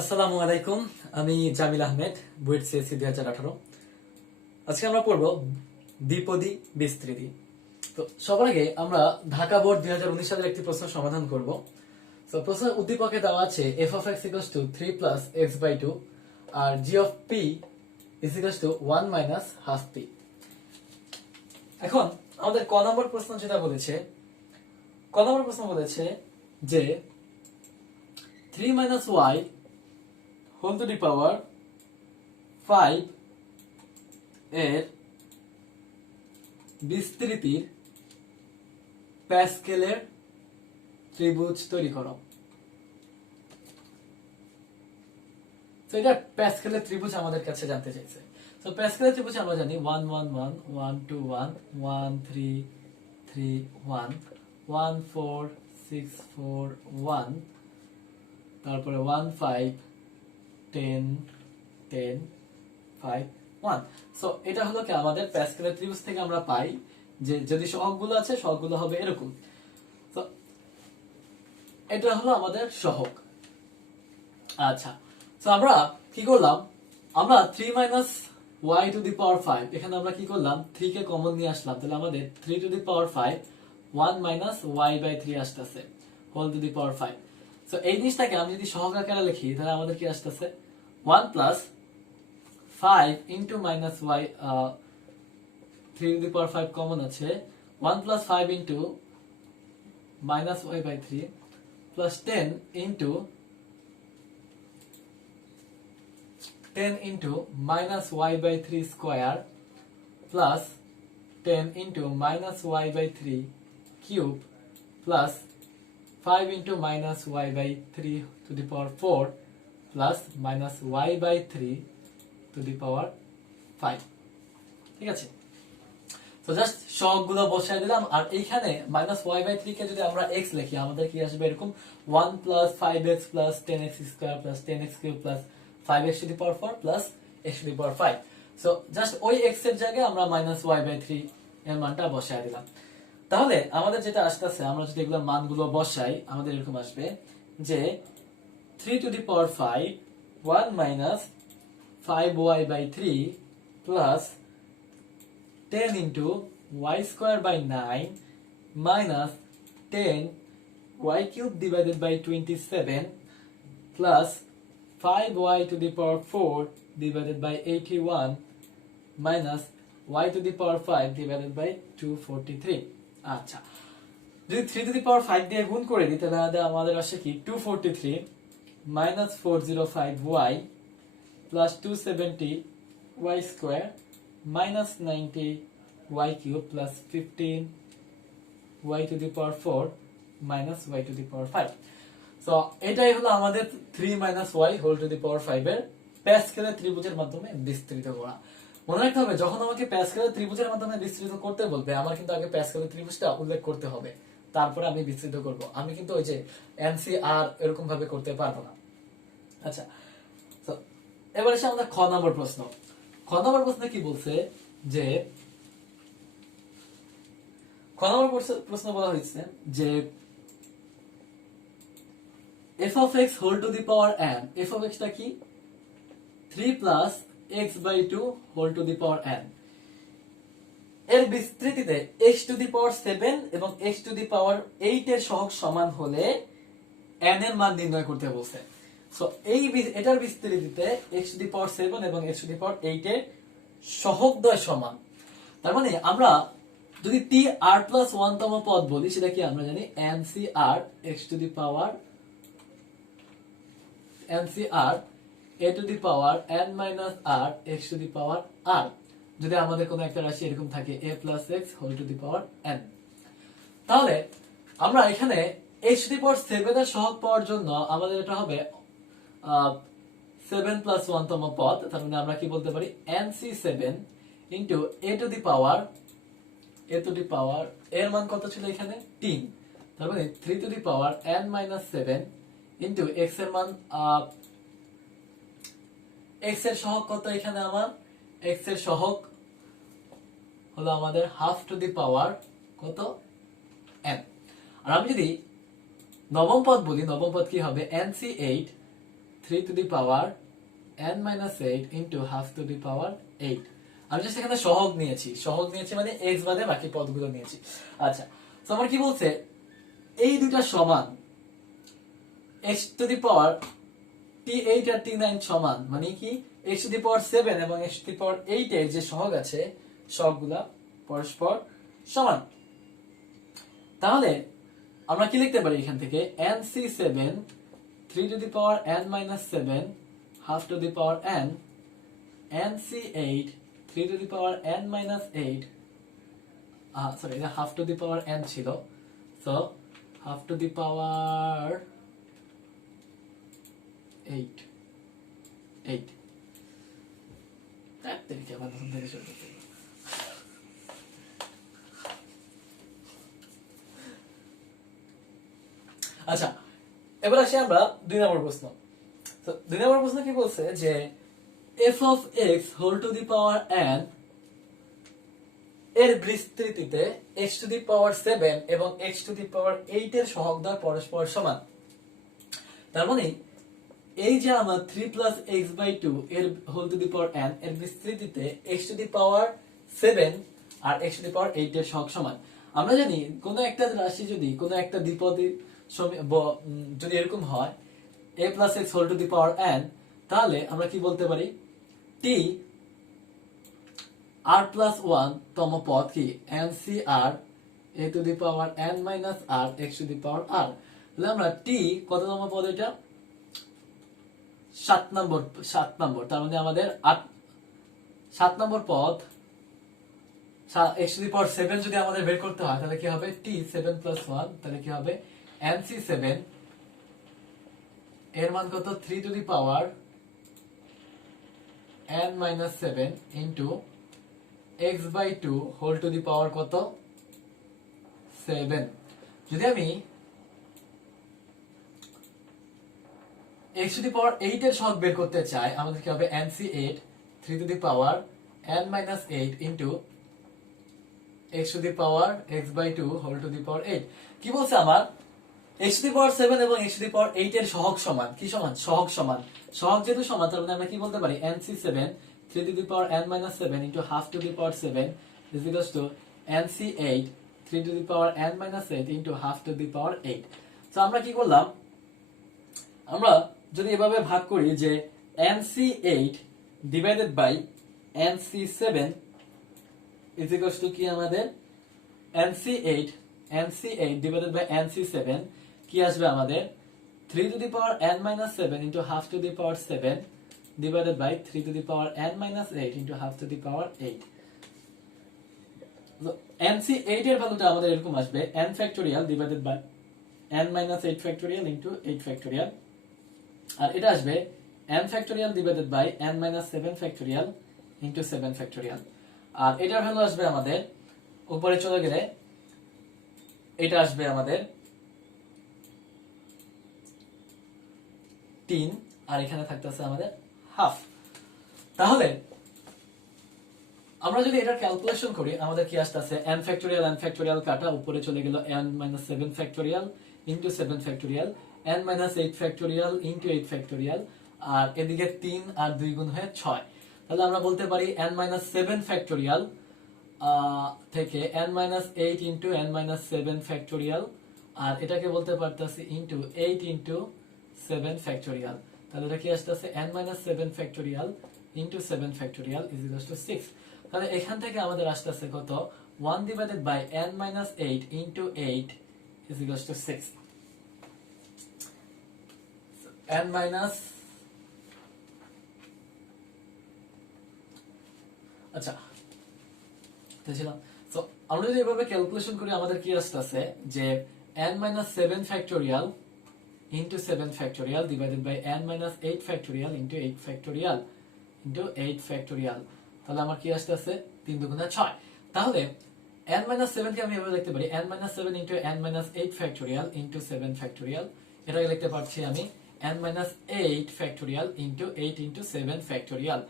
আসসালামু আলাইকুম। আমি জামিল আহমেদ, বুয়েট সিএসসি 2018। আজকে আমরা পড়ব দ্বিপদী বিস্তৃতি। তো সবার আগে আমরা ঢাকা বোর্ড 2019 সালের একটি প্রশ্ন সমাধান করব। তো প্রশ্নের উদ্দীপকে দেওয়া আছে f of x equals to 3 plus x by 2 R g of p is equals to 1 minus half p। এখন আমাদের ক নম্বর প্রশ্ন যেটা বলেছে, যে 3 minus y whole to the power 5 এর বিস্তৃতির প্যাসকেলের ত্রিভুজ তৈরি করো। তো এটা প্যাসকেলের ত্রিভুজ আমাদের কাছে জানতে চাইছে। তো প্যাসকেলের ত্রিভুজ আমরা জানি 1 1 1 1 2 1 1 3 3 1 1 4 6 4 1, তারপরে 1 5 10 10 5 1। সো এটা হলো কি আমাদের প্যাসকেলের ত্রিভুজ থেকে আমরা পাই যে যদি সহগগুলো আছে সহগগুলো হবে এরকম। তো এটা হলো আমাদের সহগ। আচ্ছা, তো আমরা কি করলাম, আমরা 3 minus y two the power 5, এখানে আমরা কি করলাম 3 কে কমন নিয়ে আসলাম, তাহলে আমাদের 3 to the power 5 1 minus y by 3 আসতেছে whole to the power 5। So এই জিনিসটাকে আমি যদি সহগ আকারে লিখি তাহলে আমাদের কি আসতেছে 1 plus 5 into minus y, 3 to the power 5 common আছে, 1 plus 5 into minus y by 3 plus 10 into minus y by 3 square plus 10 into minus y by 3 cube plus 5 into minus y by 3 to the power 4 plus minus y by 3 to the power 5। ঠিক আছে, তো just সবগুলো বসায় দিলাম। আর এইখানে minus Y by 3 কে যদি আমরা x লিখি আমাদের কি আসবে এরকম 1 plus 5x plus 10x square plus 10x cube plus 5x two the power 4 plus x to the power 5। So just ওই x এর জায়গায় আমরা মাইনাস ওয়াই বাই 3 এর মানটা বসায় দিলাম। তাহলে আমাদের যেটা আসতেছে, আমরা যদি এগুলোর মানগুলো বসাই আমাদের এরকম আসবে যে 3 to the power 5 1 minus 5y by 3 plus 10 into y square by 9 minus 10 y cube divided by 27 plus 5y to the power 4 divided by 81 minus y to the power 5 divided by 243। আচ্ছা, যদি 3 to the power 5 দিয়ে গুণ করে দিই তাহলে আমাদের আসে কি 243 minus 405y plus 270 y square minus 90 y cube plus 15 y to the power 4 minus y to the power 5। So এটাই হলো আমাদের 3 minus y whole to the power 5 এর প্যাসকেলের ত্রিভুজের মাধ্যমে বিস্তৃত করা। মনে রাখতে হবে যখন আমাকে প্যাসকেলের ত্রিভুজের মাধ্যমে বিস্তৃত করতে বলবে আমার কিন্তু আগে প্যাসকেলের ত্রিভুজটা উল্লেখ করতে হবে, তারপরে আমি বিস্তৃত করব। আমি কিন্তু ওই যে এনসিআর এরকম ভাবে করতে পারবো না। আচ্ছা, এবার এসে আমাদের খ নম্বর প্রশ্ন। খ নম্বর প্রশ্নে কি বলছে যে খ নম্বর প্রশ্ন বলা হয়েছে যে f of x whole to the power n, f of x টা কি 3 plus x by 2 whole to the power n এর বিস্তৃতিতে x to the power 7 এবং x to the power 8 এর সহগ সমান হলে n এর মান নির্ণয় করতে বলছে। সো এটার বিস্তৃতিতে x to the power 7 এবং x to the power 8 এর সহগদ্বয় সমান। তার মানে আমরা যদি t r plus 1 তম পদ বলি সেটা কি আমরা জানি ncr x to the power ncr a to the power n minus r x to the power r, যদি আমাদের কোনো একটা রাশি এরকম থাকে a plus x whole to the power n। তাহলে আমরা এখানে x to the power 7 এর সহগ পাওয়ার জন্য আমাদের এটা হবে 7 plus 1 তম পদ। তার মানে আমরা কি বলতে পারি nc7 into a to the power এর মান কত ছিল এখানে 3, তার মানে 3 to the power n minus 7 into x এর মান x এর সহগ কত এখানে আমার x এর সহগ হলো আমাদের হাফ টু দি পাওয়ার কত n। আর আমি যদি নবম পদ বলি, নবম পদ কি হবে nc8 3 to the power n minus 8 into half to the power 8। আমি জাস্ট এখানে সহগ নিয়েছি মানে x বাদে বাকি পদগুলো নিয়েছি। আচ্ছা, তো আমার কি বলছে, এই দুটো সমান x to the power t8 R t9 সমান, মানে কি x to the power 7 এবং x to the power 8 এর যে সহগ আছে সহগগুলা পরস্পর সমান। তাহলে আমরা কি লিখতে পারি এখান থেকে, nc7 3 to the power n minus 7 half to the power n, nc8 3 to the power n minus 8 sorry এটা half to the power n ছিল, so half to the power 8 তাড়াতাড়ি আবার নতুন থেকে শুরু করতে হবে। আচ্ছা, এবার আসি আমরা 2 নম্বর প্রশ্ন। তো 2 নম্বর প্রশ্ন কি বলছে যে f of x whole to the power n এর বিস্তৃতিতে x to the power 7 এবং x to the power 8 এর সহগদ্বয় পরস্পর সমান। তার মানে এই যে আমার 3 plus x/2 এর whole to the power n এর বিস্তৃতিতে x to the power 7 R x to the power 8 এর সহগ সমান। আমরা জানি কোন একটা রাশি যদি কোন একটা দ্বিপদী যদি এরকম হয় a plus x whole to the power n, তাহলে আমরা কি বলতে পারি, t r plus 1 তম পদ কি ncr a to the power n minus r x to the power r। তাহলে আমরা t কততম পদ, এটা 7 নম্বর, তার মানে আমাদের 7 নম্বর পদ x to the power 7 যদি আমাদের বের করতে হয় তাহলে কি হবে, t 7 plus 1, তাহলে কি হবে nc7 এর মান কত 3 to the power n minus 7 into x/2 whole to the power কত 7। যদি আমি x to the power 8 এর সহগ বের করতে চাই, আমাদের কি হবে nc8 3 to the power n minus 8 into x to the power x/2 whole to the power 8। কি বলছে আমার, x to the power 7 এবং x to the power 8 এর সহগ সমান, কি সমান, সহগ সমান। সহগ যেহেতু সমান, তার মানে আমরা কি বলতে পারি, nc7 3 to the power n minus 7 into half to the power 7 is equals to nc8 3 to the power n minus 8 into half to the power 8। তো আমরা কি করলাম, আমরা যদি এভাবে ভাগ করি যে nc8 divided by nc7 is equals to কি আমাদের nc8 divided by nc7 কি আসবে আমাদের 3 to the power n minus 7 into half to the power 7 divided by 3 to the power n minus 8 into half to the power 8। so nc8 এর ভ্যালুটা আমাদের এরকম আসবে n factorial divided by n minus 8 factorial into 8 factorial, আর এটা আসবে n factorial divided by n minus 7 factorial into 7 factorial, আর এটার value আসবে আমাদের উপরে চলে গেলে এটা আসবে আমাদের 3, আর এখানে থাকতেছে আমাদের হাফ। তাহলে আমরা যদি এটার ক্যালকুলেশন করি আমাদের কি আসতেছে n factorial কাটা উপরে চলে গেল n minus 7 factorial into 7 factorial n minus 8 factorial into 8 factorial, আর এদিকে 3 আর 2 গুণ হয়ে 6। তাহলে আমরা বলতে পারি n minus 7 factorial থেকে n minus 8 into n minus 7 factorial, আর এটাকে বলতে পারতাছি into 8 into 7 factorial। তাহলে এটা কি আসতেছে n minus 7 factorial into 7 factorial is equals to 6। তাহলে এখান থেকে আমাদের আসতেছে কত 1 divided by n minus 8 into 8 is equals to 6। n minus আচ্ছা বুঝলাম। সো আমরা যদি এভাবে ক্যালকুলেশন করি আমাদের কি আসতেছে যে n minus 7 factorial into 7 factorial divided by n minus 8 factorial into 8 factorial into 8 factorial। তাহলে আমার কি আসতেছে 3 দুগুণে 6। তাহলে n minus 7 কে আমি এভাবে লিখতে পারি n minus 7 into n minus 8 factorial into 7 factorial, এটাকে লিখতে পারছি আমি n minus 8 factorial into 8 into 7 factorial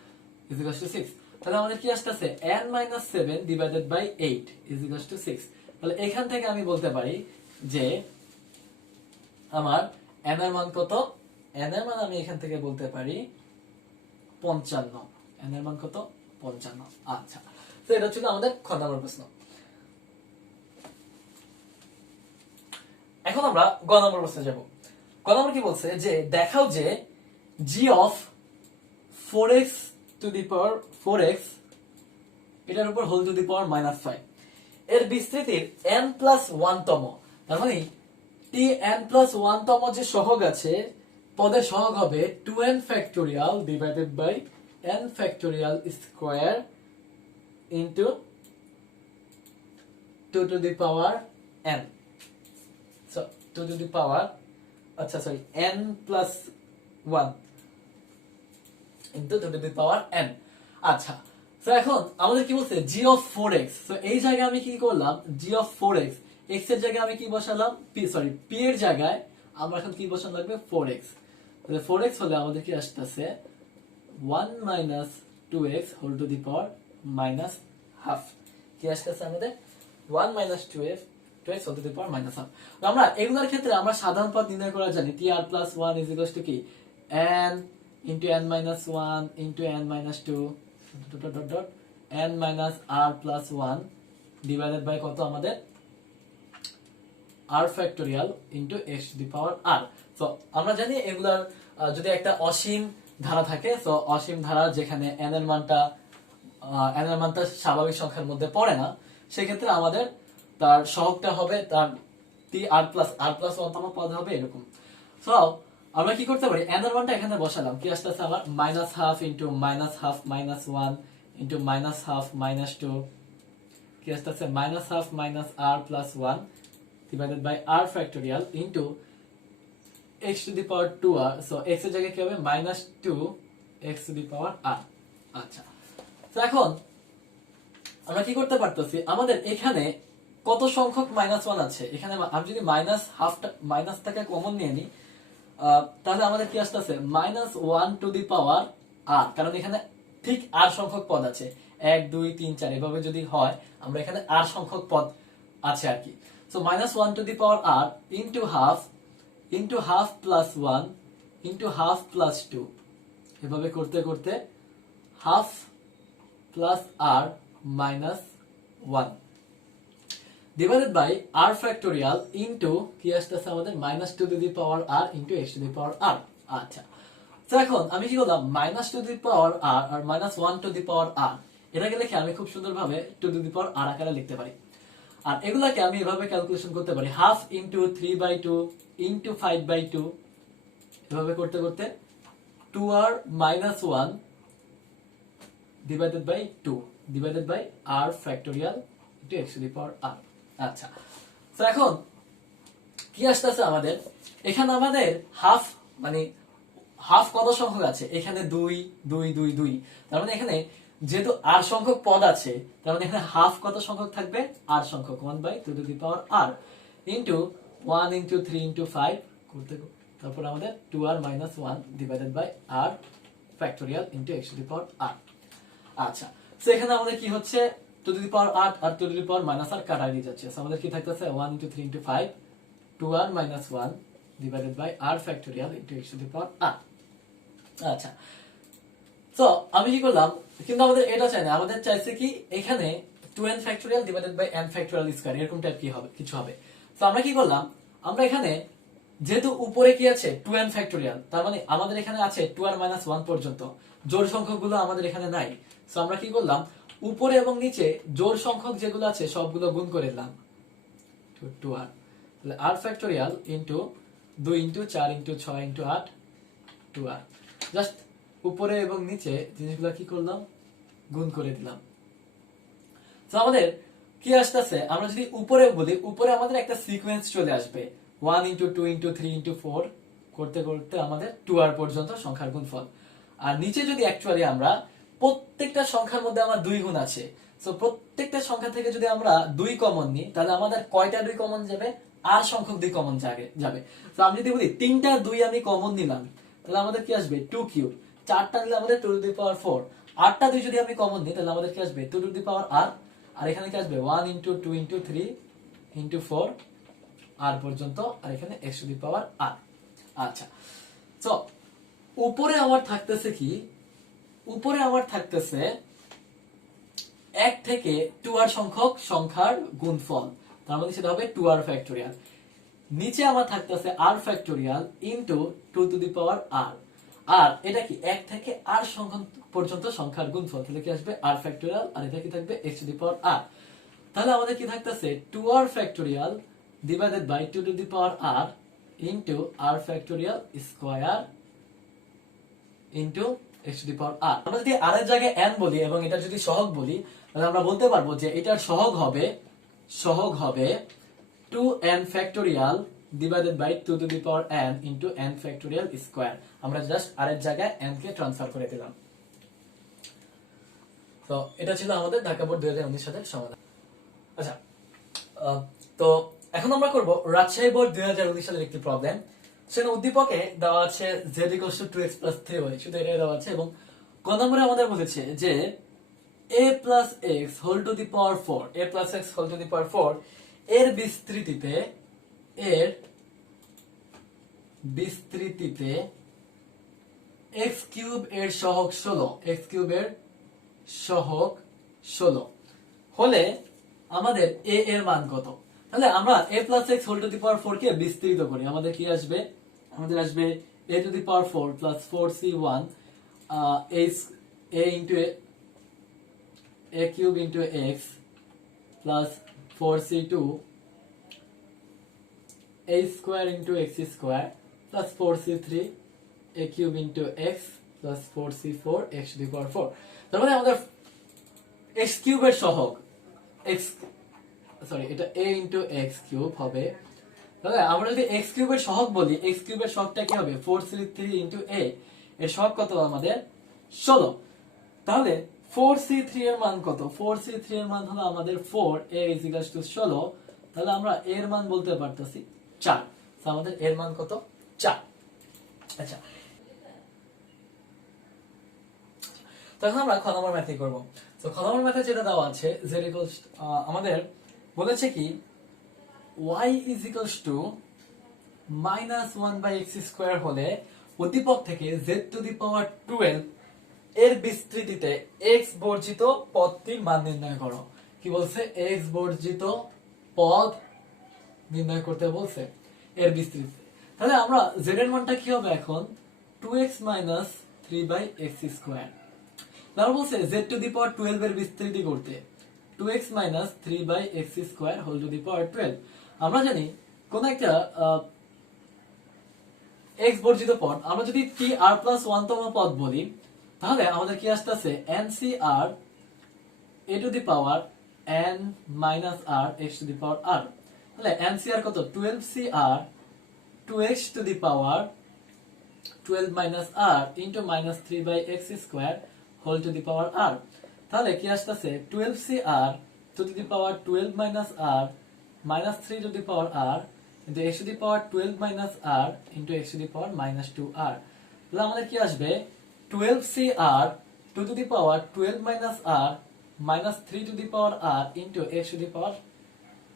is equals to 6। তাহলে আমাদের কি আসতেছে n minus 7 divided by 8 is equals to 6। তাহলে এখান থেকে আমি বলতে পারি যে আমার n এর মান কত n এর মান আমি এখান থেকে বলতে পারি 55। n এর মান কত? 55। আচ্ছা, তো এটা ছিল আমাদের খ নম্বর প্রশ্ন। এখন আমরা গ নম্বর প্রশ্নে যাব। গ নম্বর কি বলছে যে দেখাও যে g of 4x to the power 4x এটার উপর হোল টু দি পাওয়ার -5 এর বিস্তৃতির n+1 তম, তার মানে tn+1 তম যে সহগ আছে পদের সহগ হবে 2n factorial divided by n factorial square into 2 to the power n, so 2 to the power আচ্ছা sorry n+1 into 2 to the power n। আচ্ছা, তো এখন আমাদের কি বলছে g of 4x, তো এই জায়গায় আমি কি করলাম g of 4x, x এর জায়গায় আমি কি বসালাম p এর জায়গায় আমরা এখন কি বসানো লাগবে 4x, তাহলে 4x হলে আমাদের কি আসতেছে 1 - 2x whole to the power -half, কি আসতেছে আমাদের 1 - 2x whole to the power -half. তো আমরা এগুলোর ক্ষেত্রে আমরা সাধারণ পদ নির্ণয় করা জানি tr+1 = কি n into n - 1 into n - 2 n r+1 divided by কত আমাদের r factorial into x to the power r। So আমরা জানি এগুলার যদি একটা অসীম ধারা থাকে, সো অসীম ধারা যেখানে n এর মানটা স্বাভাবিক সংখ্যার মধ্যে পড়ে না, সেই ক্ষেত্রে আমাদের তার সহগটা হবে তার r+1 তম পদ হবে এরকম। সো আমরা কি করতে পারি n এর মানটা এখানে বসালাম, কি আসতেছে আমার -half into -half -1 into -half -2, কি আসতেছে -half r+1 divided by r factorial into x to the power 2r, so x এর জায়গায় কি হবে -2x to the power r। আচ্ছা, তো এখন আমরা কি করতে পারতেছি, আমাদের এখানে কত সংখ্যক -1 আছে, এখানে আমি যদি মাইনাসটাকে কমন নিয়ে নিই তাহলে আমাদের কি আসতেছে -1 to the power r, কারণ এখানে ঠিক r সংখ্যক পদ আছে 1 2 3 4 এভাবে যদি হয় আমরা এখানে r সংখ্যক পদ আছে আর কি। So -1 to the power r into half plus 1 into half plus 2 এভাবে করতে করতে half plus r minus 1 divided by r factorial into কি আসতেছে আমাদের -2 to the power r into x to the power r। আচ্ছা, তো এখন আমি কি করলাম -2 to the power r R -1 to the power r এটাকে লিখে আমি খুব সুন্দরভাবে 2 to the power r আকারে লিখতে পারি। আর এগুলাকে আমি এভাবে ক্যালকুলেশন করতে পারি হাফ ইনটু 3/2 ইনটু 5/2 এভাবে করতে করতে 2r - 1 divided by 2 divided by r factorial into x to the power r। আচ্ছা, তো এখন কি আসতেছে আমাদের এখানে আমাদের হাফ মানে হাফ কত সংখ্যক আছে, এখানে 2 2 2 2, তার মানে এখানে যেহেতু r সংখ্যক পদ আছে তার মানে এখানে হাফ কত সংখ্যক থাকবে r সংখ্যক 1/2 to the power r into 1 into 3 into 5 করতে তারপর আমাদের 2r - 1 divided by r factorial into x to the power r। আচ্ছা, সো এখানে আমাদের কি হচ্ছে 2 টু দি পাওয়ার r আর 2 টু দি পাওয়ার -r কাটা দিয়ে যাচ্ছে, সো আমাদের কি থাকতেছে 1 into 3 into 5 2r - 1 divided by r factorial into x to the power r। আচ্ছা, তো আমি কি করলাম, কিন্তু আমাদের এটা চাই না, আমাদের চাইছে কি এখানে 2n factorial divided by n factorial square এরকম টাইপ কি হবে কিছু হবে। তো আমরা কি করলাম, আমরা এখানে যেহেতু উপরে কি আছে 2n ফ্যাক্টোরিয়াল, তার মানে আমাদের এখানে আছে 2r - 1 পর্যন্ত, জোড় সংখ্যকগুলো আমাদের এখানে নাই। সো আমরা কি করলাম উপরে এবং নিচে জোড় সংখ্যক যেগুলো আছে সবগুলো গুণ করে দিলাম 2r, তাহলে r factorial into 2 into 4 into 6 into 8 2r, just উপরে এবং নিচে জিনিসগুলো কি করলাম গুণ করে দিলাম। তো আমাদের কি আসতেছে, আমরা যদি উপরে বলি উপরে আমাদের একটা সিকোয়েন্স চলে আসবে 1 ইনটু 2 ইনটু 3 ইনটু 4 করতে করতে আমাদের 2r পর্যন্ত সংখ্যার গুণফল। আর নিচে যদি অ্যাকচুয়ালি আমরা প্রত্যেকটা সংখ্যার মধ্যে আমার 2 গুণ আছে, সো প্রত্যেকটা সংখ্যা থেকে যদি আমরা 2 কমন নিই তাহলে আমাদের কয়টা 2 কমন যাবে, r সংখ্যক 2 কমন যাবে। তো আমি যদি বলি 3টা 2 আমি কমন নিলাম তাহলে আমাদের কি আসবে 2 কিউব, 4টা নিলে আমাদের 2 টু দি পাওয়ার 4, 8টা 2 যদি আমি কমন নিই তাহলে আমাদের কি আসবে 2 টু দি পাওয়ার r, আর এখানে কি আসবে 1 ইনটু 2 ইনটু 3 ইনটু 4 r পর্যন্ত, আর এখানে x to the power r। আচ্ছা, তো উপরে আমার থাকতেছে কি, উপরে আমার থাকতেছে 1 থেকে 2r সংখ্যক সংখ্যার গুণফল, তার মানে সেটা হবে 2r ফ্যাক্টোরিয়াল। নিচে আমার থাকতেছে r factorial into 2 to the power r। আর এটা কি 1 থেকে r সংখ্যা পর্যন্ত সংখ্যার গুণফল, তাহলে কি আসবে r ফ্যাক্টোরিয়াল, আর এটা কি থাকবে x to the power r। তাহলে আমাদের কি থাকতেছে 2r factorial divided by 2 to the power r into r factorial square into x to the power r। আমরা যদি r এর জায়গায় n বলি এবং এটা যদি সহগ বলি, তাহলে আমরা বলতে পারবো যে এটার সহগ হবে 2n factorial divided by 2 to the power n into n factorial square. আমরা জাস্ট r এর জায়গায় n কে ট্রান্সফার করে দিলাম। তো এটা ছিল আমাদের ঢাকা বোর্ড 2019 সালের সমাধান। আচ্ছা, তো এখন আমরা করব রাজশাহী বোর্ড 2019 সালের একটি প্রবলেম। সেখানে উদ্দীপকে দেওয়া আছে z = 2x + 3y, শুধু এটাই দেওয়া আছে, এবং ক নম্বরে আমাদের বলেছে যে a + x whole to the power 4, a + x whole to the power 4 এর বিস্তৃতিতে x³ এর সহগ 16, x³ এর সহগ 16 হলে আমাদের a এর মান কত? তাহলে আমরা a + x whole to the power 4 কে বিস্তৃত করি, আমাদের কি আসবে? আমাদের আসবে a to the power 4 + 4c1 a³ into x plus 4c2 a² into x² plus 4c3 a³ into x plus 4c4 x to the power 4। তার মানে আমাদের x³ এর সহগ এটা a into x³ হবে। তাহলে আমরা যদি x³ এর সহগ বলি, x³ এর সহগটা কি হবে? 4c3 into a, এর সহগ কত আমাদের? 16। তাহলে 4c3 এর মান কত? 4c3 এর মান হলো আমাদের 4a = 16। তাহলে আমরা এর মান বলতে পারতেছি 4। তো আমাদের এর মান কত? 4। আচ্ছা, তখন আমরা খ নম্বর ম্যাথই করব। তো খ নম্বর ম্যাথে যেটা দেওয়া আছে z আমাদের বলেছে কি y = -1/x² হলে উদ্দীপক থেকে z টু দি পাওয়ার 12 এর বিস্তৃতিতে x বর্জিত পদটির মান নির্ণয় করো। কি বলছে? x বর্জিত পদ নির্ণয় করতে বলছে এর বিস্তৃতিতে। তাহলে আমরা z এর মানটা কি হবে এখন? 2x - 3/x²। তাহলে বলছে z টু দি পাওয়ার 12 এর বিস্তৃতি করতে 2x - 3/x² whole to the power 12। আমরা জানি কোন একটা x বর্জিত পদ আমরা যদি tr+1 তম পদ বলি, তাহলে আমাদের কি আসতেছে ncr a to the power n - r x to the power r। তাহলে ncr কত? 12cr 2x to the power 12 - r into -3/x² whole to the power r। তাহলে কি আসতেছে 12cr to the power 12 - r -3 to the power r into x to the power 12 - r into x to the power -2r। তাহলে আমাদের কি আসবে 12cr to the power 12 - r -3 to the power r into x to the power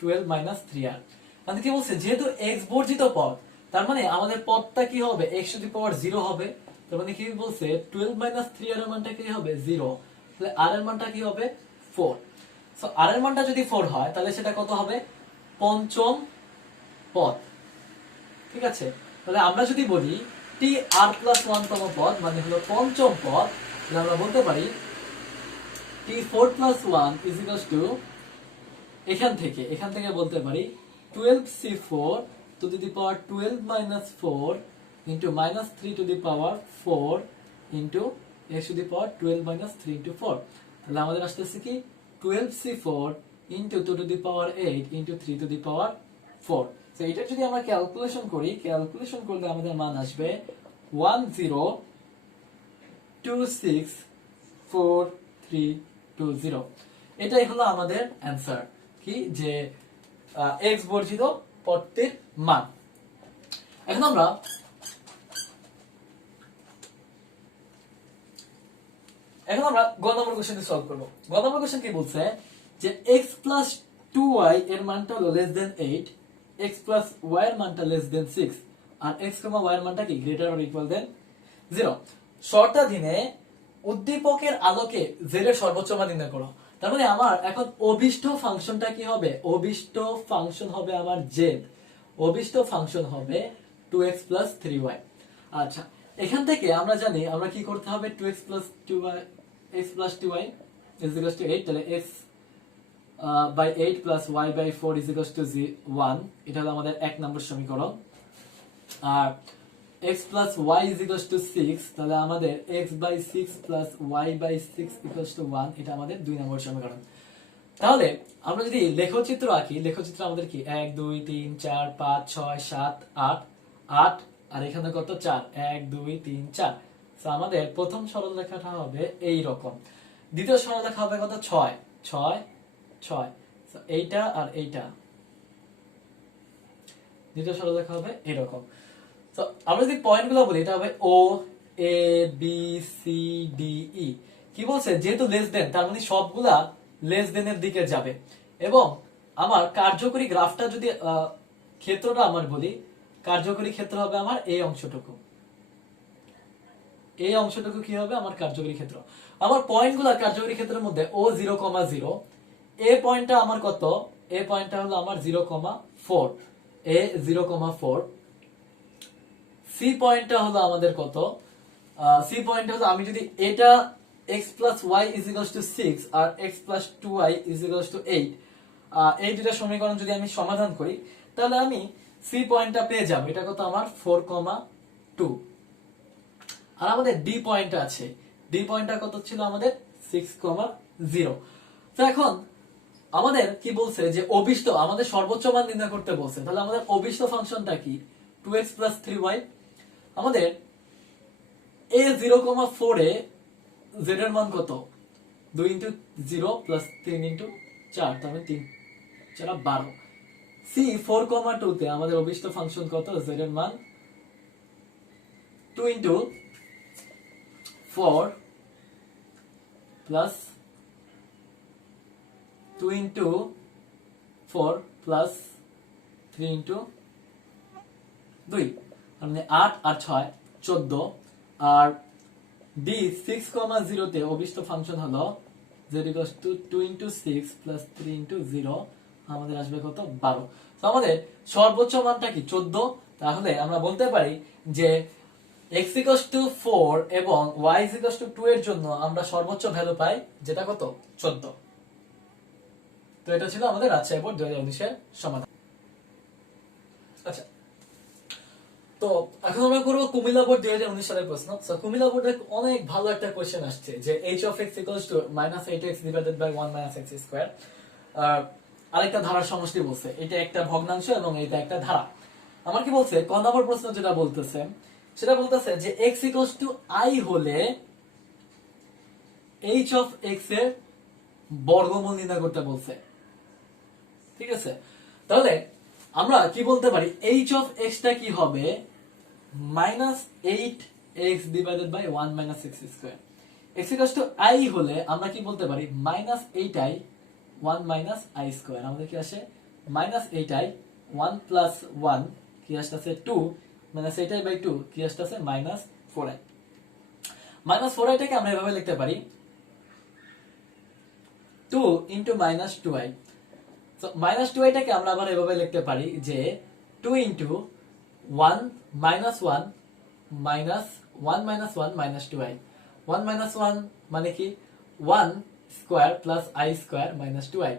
12 - 3r। মানে কি বলছে? যেহেতু x বর্জিত পদ, তার মানে আমাদের পদটা কি হবে? x টু দি পাওয়ার 0 হবে। তার মানে কি বলছে? 12 - 3r এর মানটা কি হবে? 0। তাহলে r এর মানটা কি হবে? 4। সো r এর মানটা যদি 4 হয়, তাহলে সেটা কত হবে? পঞ্চম পদ। ঠিক আছে? তাহলে আমরা যদি বলি tr+1 তম পদ মানে হলো পঞ্চম পদ, তাহলে আমরা বলতে পারি t4+1 = এখান থেকে বলতে পারি 12c4 two the power 12 - 4 into -3 to the power 4 into x to the power 12 - 3 into 4। তাহলে আমাদের আসতেছে কি 12c4 into 2 to the power 8 into 3 to the power 4। তো এটা যদি আমরা ক্যালকুলেশন করলে আমাদের মান আসবে 10264320। এটাই হলো আমাদের অ্যানসার, কি যে x বর্জিত পদটির মান। এখন আমরা গ নম্বর কোশ্চেনটি সলভ করব। গ নম্বর কোশ্চেন কি বলছে যে x + 2y এর মানটা হলো less than 8, x + y এর মানটা less than 6 আর x, y এর মানটা কি গ্রেটার অর ইকুয়াল দেন 0। শর্তাধীনে উদ্দীপকের আলোকে z এর সর্বোচ্চ মান নির্ণয় করো। তার মানে আমার এখন অভিষ্ট ফাংশনটা কি হবে? অভিষ্ট ফাংশন হবে আমার z, অভিষ্ট ফাংশন হবে 2x 3y। আচ্ছা, এখান থেকে আমরা জানি আমরা কি করতে হবে, 2x 2y x 2y is equal to 8, তাহলে x by 8 plus y by 4 is equal to 1, এটা হলো আমাদের 1 নম্বর সমীকরণ। আর x plus y is equal to 6, তাহলে আমাদের x by 6 plus y by 6 equals to 1, এটা আমাদের 2 নম্বর সমীকরণ। তাহলে আমরা যদি লেখচিত্র আঁকি, লেখচিত্র আমাদের কি 1 2 3 4 5 6 7 8 8, আর এখানে কত 4, 1 2 3 4। তো আমাদের প্রথম সরলরেখাটা হবে এই রকম, দ্বিতীয় সরলরেখা হবে কত 6 6 6। তো এইটা আর এইটা, দ্বিতীয় সরলরেখা হবে এরকম। তো আমরা যদি পয়েন্টগুলো বলি, এটা হবে ও A B C D E. কি বলছে, যেহেতু লেস দেন তার মানে সবগুলা লেস দেনের দিকে যাবে। এবং আমার কার্যকরী গ্রাফটা যদি ক্ষেত্রটা আমার বলি, কার্যকরী ক্ষেত্র হবে আমার এই অংশটুকু, এই অংশটুকু কি হবে আমার কার্যকরী ক্ষেত্র। আমার পয়েন্টগুলো কার্যকরী ক্ষেত্রের মধ্যে ও 0,0, এ পয়েন্টটা আমার কত, এ পয়েন্টটা হলো আমার 0,4, এ 0,4, সি পয়েন্টটা হলো আমাদের কত, সি পয়েন্টটা হলো আমি যদি এটা x plus y is equals to 6 R x plus 2y is equals to 8, এই দুটো সমীকরণ যদি আমি সমাধান করি, তাহলে আমি সি পয়েন্টটা পেয়ে যাব, এটা কত আমার 4,2। আর আমাদের ডি পয়েন্ট আছে, ডি পয়েন্টটা কত ছিল আমাদের 6,0। তো এখন আমাদের কি বলছে যে অভিষ্ট, আমাদের সর্বোচ্চ মান নির্ণয় করতে বলছে। তাহলে আমাদের অভিষ্ট ফাংশনটা কি 2x 3y। আমাদের a 0,4 এ z এর মান কত, 2 ইন্টু 0 প্লাস 3 ইন্টু 4, তার মানে 3 4 12। c 4,2 তে আমাদের অভিষ্ট ফাংশন কত, z এর মান 2 into 4 plus 2 into 4 plus 3 into 2, মানে 8 আর 6 14। আর d 6,0 তে অভিষ্ট ফাংশন হলো z equals to 2 into 6 plus 3 into 0, আমাদের আসবে কত 12। তো আমাদের সর্বোচ্চ মানটা কি 14। তাহলে আমরা বলতে পারি যে x equals to 4 এবং y equals to 2 এর জন্য আমরা সর্বোচ্চ ভ্যালু পাই, যেটা কত 14। তো এটা ছিল আমাদের রাজশাহী বোর্ড 2019 এর সমাধান। আচ্ছা, তো এখন আমরা করব কুমিল্লা বোর্ড 2019 সালের প্রশ্ন। সো কুমিল্লা বোর্ডে অনেক ভালো একটা কোশ্চেন আসছে যে h of x equals to -8x divided by 1 - x square, আরেকটা ধারার সমষ্টি বলছে, এটা একটা ভগ্নাংশ এবং এটা একটা ধারা। আমার কি বলছে, ক নম্বর প্রশ্ন যেটা বলতেছে সেটা বলতেছে যে x equals to i হলে h of x এর বর্গমূল নির্ণয় করতে বলছে। ঠিক আছে, তাহলে আমরা কি বলতে পারি, h of x টা কি হবে -8x divided by 1 - x square। x equals to i হলে আমরা কি বলতে পারি -8i 1 - i square। আমাদের কি আসে -8i 1 plus 1 কি আসছে 2 -8i by 2 কি আসছে -4i। -4i টাকে আমরা এভাবে লিখতে পারি 2 into -2i। So -2i টাকে আমরা আবার এভাবে লিখতে পারি যে 2 into 1 minus 1 minus 1 minus 1 minus 2i। 1 minus 1 মানে কি 1 square plus i square minus 2i,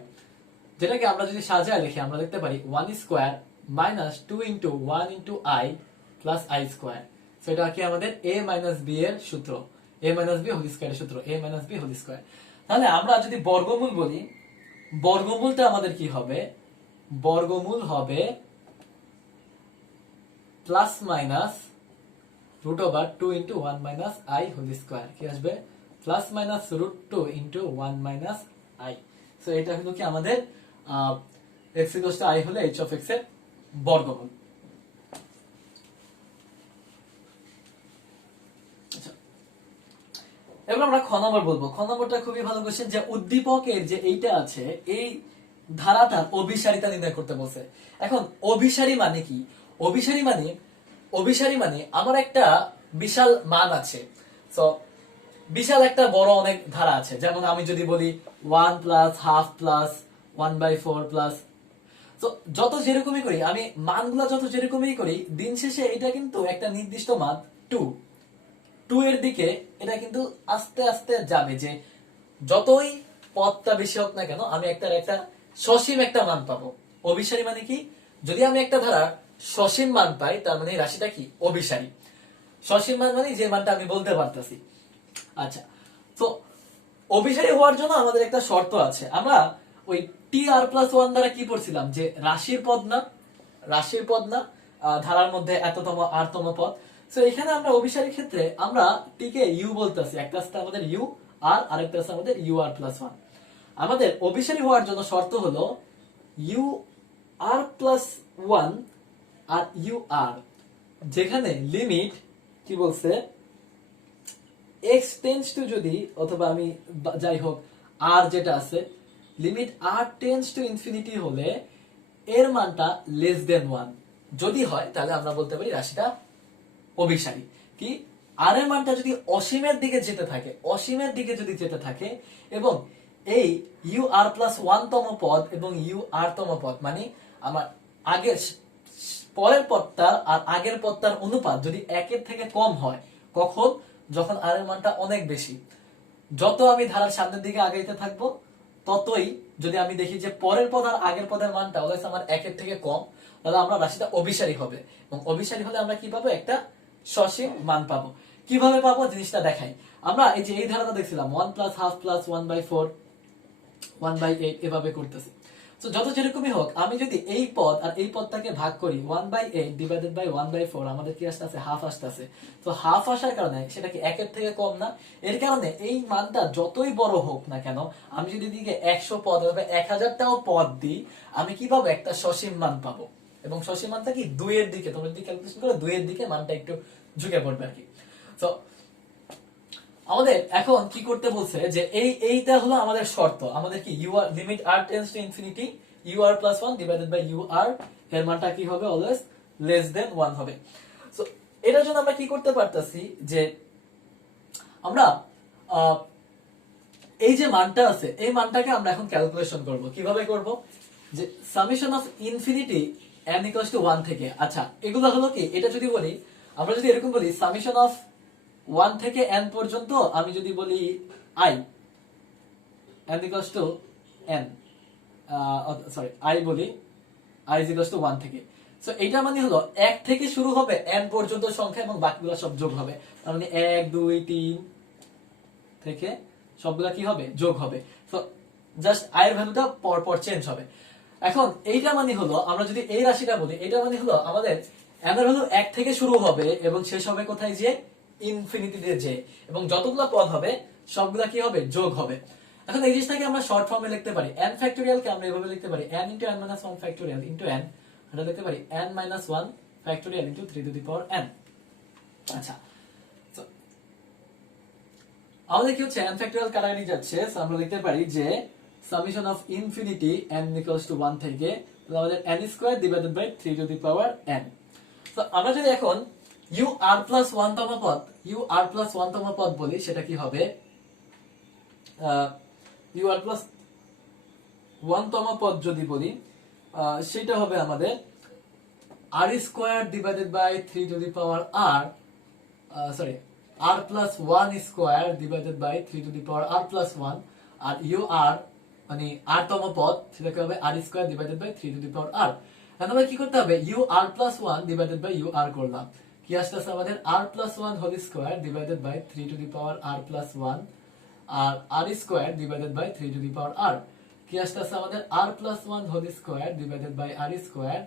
যেটাকে আমরা যদি সাজায় লিখি আমরা লিখতে পারি 1 square minus 2 into 1 into i plus i square। So এটা কি আমাদের a minus b এর সূত্র, a minus b whole square এর সূত্র, a minus b whole square। তাহলে আমরা যদি বর্গমূল বলি, বর্গমূলটা আমাদের কি হবে, বর্গমূল হবে plus minus root over 2 into 1 minus i whole square, কি আসবে plus minus root 2 into 1 minus i। So এটা হলো কি আমাদের x equals to i হলে h of x এর বর্গমূল। এবার আমরা খ নম্বর বলবো। খ নম্বরটা খুবই ভালো কোশ্চেন, যে উদ্দীপকের যে এইটা আছে এই ধারাটার অভিসারিতা নির্ণয় করতে বলছে। এখন অভিসারী মানে কি, অভিসারী মানে অভিসারী মানে আমার একটা বিশাল মান আছে, তো বিশাল একটা বড় অনেক ধারা আছে, যেমন আমি যদি বলি 1 প্লাস হাফ প্লাস 1/4 প্লাস, তো যত যেরকমই করি আমি মানগুলো যত যেরকমই করি, দিন শেষে এটা কিন্তু একটা নির্দিষ্ট মান 2 2 এর দিকে এটা কিন্তু আস্তে আস্তে যাবে, যে যতই পদটা বেশি হোক না কেন আমি একটা একটা সসীম একটা মান পাবো। অভিসারী মানে কি, যদি আমি একটা ধারা সসীম মান পাই তার মানে এই রাশিটা কি অভিসারী। সসীম মান মানে যে মানটা আমি বলতে পারতেছি। আচ্ছা, তো অভিসারী হওয়ার জন্য আমাদের একটা শর্ত আছে। আমরা ওই টি আর প্লাস ওয়ান দ্বারা কি পড়ছিলাম, যে রাশির পদ না, রাশির পদ না, ধারার মধ্যে এততম আরতম পদ। তো এখানে আমরা অভিসারীর ক্ষেত্রে আমরা টি কে ইউ বলতেছি, একটা আছে আমাদের ইউ আর, আরেকটা আছে আমাদের ইউ আর প্লাস ওয়ান। আমাদের অভিসারী হওয়ার জন্য শর্ত হলো ইউ আর প্লাস ওয়ান আর ইউ আর, যেখানে লিমিট কি বলছে x টেন্স টু, যদি অথবা আমি যাই হোক আর যেটা আছে limit r tends to infinity হলে এর মানটা লেস দেন 1 যদি হয়, তাহলে আমরা বলতে পারি রাশিটা অভিসারী। কি, আর এর মানটা যদি অসীমের দিকে যেতে থাকে, অসীমের দিকে যদি যেতে থাকে, এবং এই ইউ আর প্লাস ওয়ান তম পদ এবং ইউ আর তম পদ মানে আমার আগের পরের পদটার আর আগের পদটার অনুপাত যদি একের থেকে কম হয়, কখন, যখন আর এর মানটা অনেক বেশি। যত আমি ধারার সামনের দিকে আগাইতে থাকবো, ততই যদি আমি দেখি যে পরের পদ আর আগের পদের মানটা অলওয়েজ আমার একের থেকে কম, তাহলে আমরা রাশিটা অভিসারী হবে। এবং অভিসারী হলে আমরা কি পাবো, একটা সসীম মান পাবো। কিভাবে পাবো জিনিসটা দেখাই। আমরা এই যে এই ধারাটা দেখছিলাম 1 প্লাস হাফ প্লাস 1/4 1/8 এভাবে করতেছি। তো যত যেরকমই হোক, আমি যদি এই পদ আর এই পদটাকে ভাগ করি 1/8 ডিভাইডেড বাই 1/4, আমাদের কি আসতেছে হাফ আসতেছে। তো হাফ আসার কারণে সেটা কি একের থেকে কম না, এর কারণে এই মানটা যতই বড় হোক না কেন, আমি যদি দিকে 100 পদ অথবা 1000টাও পদ দিই, আমি কি পাবো, একটা সসীম মান পাবো। এবং সসীম মানটা কি 2 এর দিকে, তোমরা যদি ক্যালকুলেশন করো 2 এর দিকে মানটা একটু ঝুঁকে পড়বে আর কি। তো আমাদের এখন কি করতে বলছে, যে এইটা হলো আমাদের শর্ত। আমাদের কি U R limit R tends to infinity U R plus one divided by U R, এর মানটা কি হবে, অলওয়েজ লেস দেন 1 হবে। সো এটার জন্য আমরা কি করতে পারতাছি, যে আমরা এই যে মানটা আছে এই মানটাকে আমরা এখন ক্যালকুলেশন করব। কিভাবে করব, যে summation of infinity n equals to 1 থেকে, আচ্ছা এগুলো হলো কি, এটা যদি বলি, আমরা যদি এরকম বলি সামেশন অফ 1 থেকে n পর্যন্ত, আমি যদি বলি i n equals to n, sorry i বলি i ইকুয়ালস টু 1 থেকে, সো এইটা মানে হলো 1 থেকে শুরু হবে n পর্যন্ত সংখ্যা এবং বাকিগুলো সব যোগ হবে। তার মানে 1 2 3 থেকে সবগুলা কি হবে, যোগ হবে। সো জাস্ট i এর ভ্যালুটা পর পর চেঞ্জ হবে। এখন এইটা মানে হলো, আমরা যদি এই রাশিটা বলি, এটা মানে হলো আমাদের n এর ভ্যালু 1 থেকে শুরু হবে এবং শেষ হবে কোথায়, যে ইনফিনিটিতে যে, এবং যতগুলো পদ হবে সবগুলা কি হবে, যোগ হবে। এখন এই জিনিসটাকে আমরা শর্ট ফর্মে লিখতে পারি, n ফ্যাক্টোরিয়াল কে আমরা এভাবে লিখতে পারি n * n - 1 ফ্যাক্টোরিয়াল * n, এটা লিখতে পারি n - 1 ফ্যাক্টোরিয়াল * 3^n। আচ্ছা, তো আমাদের কি হচ্ছে n ফ্যাক্টোরিয়াল কাটাকাটি যাচ্ছে, সো আমরা লিখতে পারি যে summation of infinity n equals to 1 থেকে আমাদের n square divided by 3^n। তো আমরা যদি এখন u r প্লাস 1 তম পদ, u r প্লাস 1 তম পদ বলি, সেটা কি হবে, u r প্লাস 1 তম পদ যদি বলি, সেটা হবে আমাদের r square divided by 3r, sorry r plus 1 square divided by 3r plus 1, আর u r মানে r তম পদ, সেটা কি হবে r square divided by 3r। এখন আমরা কি করতে হবে, u r plus 1 divided by u r করলাম, কি আসছে আমাদের r plus 1 whole square divided by 3r plus 1, আর r square divided by 3r, কি আসছে আমাদের r plus 1 whole square divided by r square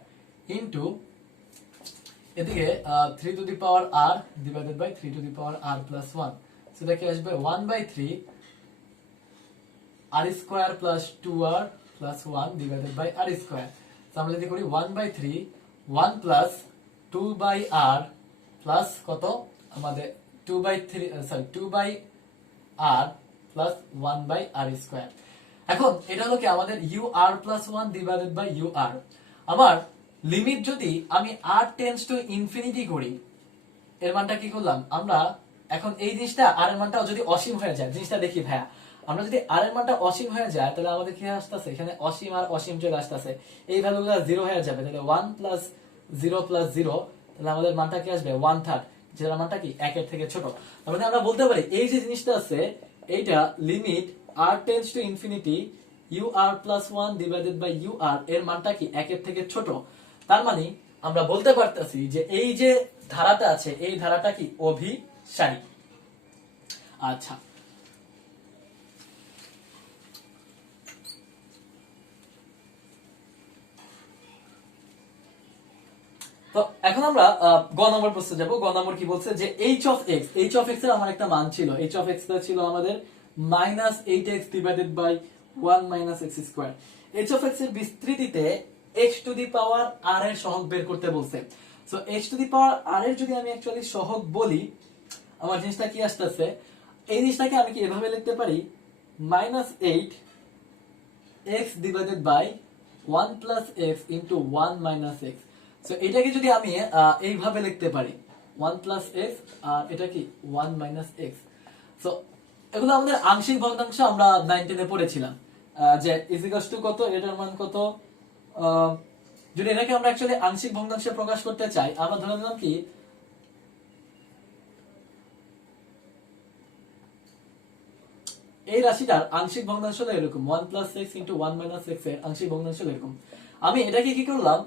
into এদিকে 3r divided by 3r plus 1, সেটা কি আসবে 1/3 r square plus 2r plus 1 divided by r square. তো আমরা যদি করি 1/3 1 প্লাস 2/r প্লাস কত আমাদের 2/r প্লাস 1/r স্কয়ার। এখন এটা হলো কি আমাদের u r plus 1 divided by u r। আমার লিমিট যদি আমি r টেন্ডস টু ইনফিনিটি করি, এর মানটা কি করলাম আমরা এখন এই জিনিসটা r এর মানটা যদি অসীম হয়ে যায়, জিনিসটা দেখি ভাইয়া, আমরা যদি r এর মানটা অসীম হয়ে যায় তাহলে আমাদের কি আসতেছে, এখানে অসীম আর অসীম চলে আসতেছে, এই ভ্যালুগুলো 0 হয়ে যাবে, তাহলে 1 প্লাস 0 প্লাস 0, তাহলে আমাদের মানটা কি আসবে 1/3, যেটার মানটা কি 1 এর থেকে ছোট। তার মানে আমরা বলতে পারি এই যে জিনিসটা আছে এইটা limit r tends to infinity ur plus 1 divided by ur, এর মানটা কি 1 এর থেকে ছোট। তার মানে আমরা বলতে পারতেছি যে এই যে ধারাটা আছে এই ধারাটা কি অভিসারী। আচ্ছা, তো এখন আমরা গ নম্বর প্রশ্নে যাব। গ নম্বর কি বলছে যে h অফ x এর আমার একটা মান ছিল, h অফ x এর ছিল আমাদের -8x divided by 1 - x square. h of x এর বিস্তৃতিতে x to the power r এর সহগ বের করতে বলছে। So h to the power r এর যদি আমি অ্যাকচুয়ালি সহগ বলি, আমার জিনিসটা কি আসতেছে, এই জিনিসটাকে আমি কি এভাবে লিখতে পারি -8x divided by 1 plus x into 1 minus x। So এটাকে যদি আমি এইভাবে লিখতে পারি 1 প্লাস x আর এটা কি 1 মাইনাস x। সো এগুলো আমাদের আংশিক ভগ্নাংশ আমরা 9 এ পড়েছিলাম, যে ইজ টু কত, এটার মান কত। যদি এটাকে আমরা অ্যাকচুয়ালি আংশিক ভগ্নাংশে প্রকাশ করতে চাই, আমরা ধরে নিলাম কি এই রাশিটার আংশিক ভগ্নাংশ হলো এরকম 1 plus x into 1 minus x এর আংশিক ভগ্নাংশ হলো এরকম। আমি এটাকে কি করলাম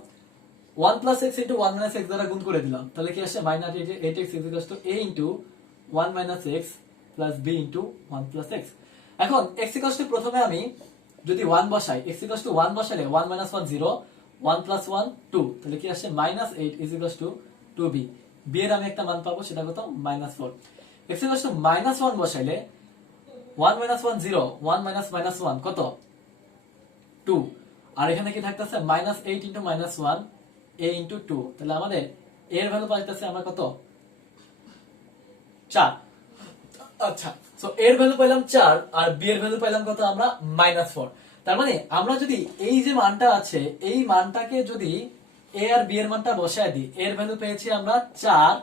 1 plus x into 1 minus x দ্বারা গুণ করে দিলাম, তাহলে কি আসে -8x equals to a into 1 minus x plus b into 1 plus x। এখন x ইকুয়ালস টু প্রথমে আমি যদি 1 বসাই, x ইকুয়ালস টু 1 বসালে 1 মাইনাস 1 0, 1 প্লাস 1 2, তাহলে কি আসে -8 is equals two 2b। b এর আমি একটা মান পাবো, সেটা কত -4। x equals two -1 বসাইলে 1 minus 1 0, 1 minus minus 1 কত 2, আর এখানে কি থাকতেছে -8 into -1 a into 2, তাহলে আমাদের a এর ভ্যালু পাইতেছে আমরা কত 4। আচ্ছা, সো a এর ভ্যালু পাইলাম 4 আর b এর ভ্যালু পাইলাম কত আমরা -4। তার মানে আমরা যদি এই যে মানটা আছে এই মানটাকে যদি a আর b এর মানটা বসায় দিই, a এর ভ্যালু পেয়েছি আমরা 4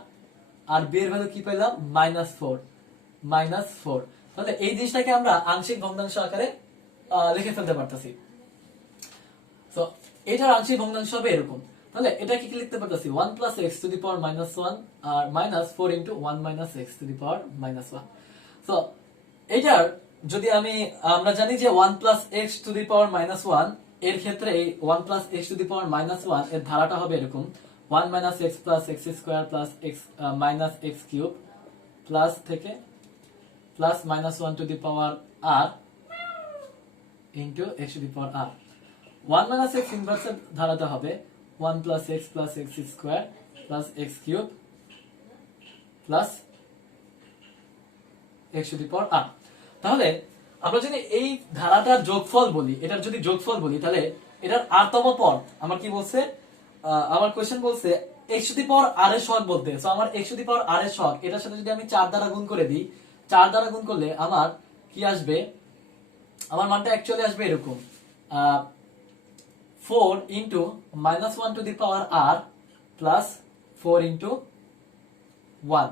আর b এর ভ্যালু কি পেলাম -4। তাহলে এই জিনিসটাকে আমরা আংশিক ভগ্নাংশ আকারে লিখে ফেলতে পারতেছি। সো এটার আংশিক ভগ্নাংশ হবে এরকম। তাহলে এটা কি লিখতে পারতেছি 1 plus x to the power -1 আর -4 into 1 minus x to the power -1। So এটার যদি আমরা জানি যে 1 plus x to the power -1 এর ক্ষেত্রে এই 1 plus x to the power -1 এর ধারাটা হবে এরকম 1 minus x plus x square plus x minus x cube plus থেকে plus -1 to the power r into x to the power r। 1 minus x ইনভার্সের ধারাটা হবে 1 plus x plus x square plus x cube plus x to the power r। তাহলে আমরা যদি এই ধারাটার যোগফল বলি, এটার যদি যোগফল বলি, তাহলে এটার r তম পদ আমার কি বলছে, আমার কোশ্চেন বলছে x to the power r এর সহগ বলতে। সো আমার x to the power r এর সহগ, এটার সাথে যদি আমি 4 দ্বারা গুণ করে দিই, 4 দ্বারা গুণ করলে আমার কি আসবে, আমার মানটা অ্যাকচুয়ালি আসবে এরকম 4 into -1 to the power r plus 4 into 1।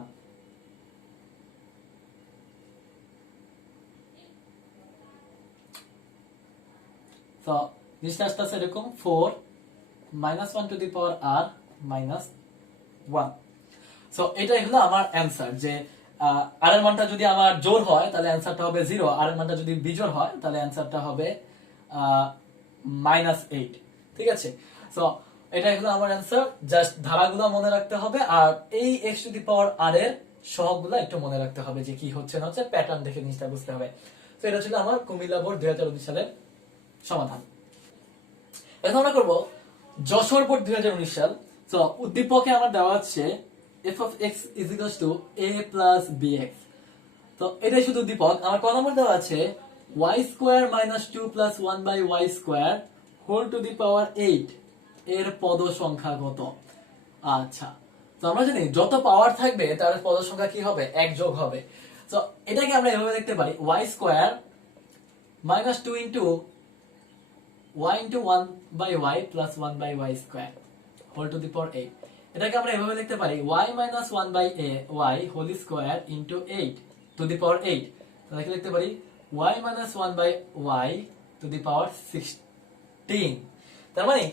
তো জিনিসটা আসতেছে এরকম 4 -1 to the power r -1। So এটাই হলো আমার অ্যান্সার, যে আর এর মানটা যদি আমার জোড় হয় তাহলে অ্যান্সারটা হবে 0, আর এর মানটা যদি বিজোড় হয় তাহলে অ্যান্সারটা হবে -8। ঠিক আছে, সো এটাই হলো আমার অ্যান্সার। জাস্ট ধারাগুলো মনে রাখতে হবে আর এই x to the power r এর সহগগুলো একটু মনে রাখতে হবে, যে কি হচ্ছে না হচ্ছে প্যাটার্ন দেখে জিনিসটা বুঝতে হবে। তো এটা ছিল আমার কুমিল্লা বোর্ড 2019 সালের সমাধান। এখন আমরা করব যশোর বোর্ড 2019 সাল। তো উদ্দীপকে আমার দেওয়া আছে f of x is equals to a plus bx। তো এটাই শুধু উদ্দীপক। আমার ক নম্বর দেওয়া আছে y square minus 2 plus 1 by y square whole to the power 8 এর পদ সংখ্যা কত। আচ্ছা, তো আমরা জানি যত পাওয়ার থাকবে তার পদ সংখ্যা কি হবে, এক যোগ হবে। তো এটাকে আমরা এভাবে দেখতে পারি y square minus 2 into y into 1 by y plus 1 by y square। Whole to the power 8। এটাকে আমরা এভাবে লিখতে পারি y minus 1 by a y whole square into 8 to the power 8। তাহলে কি লিখতে পারি y minus 1 by y to the power 16। তার মানে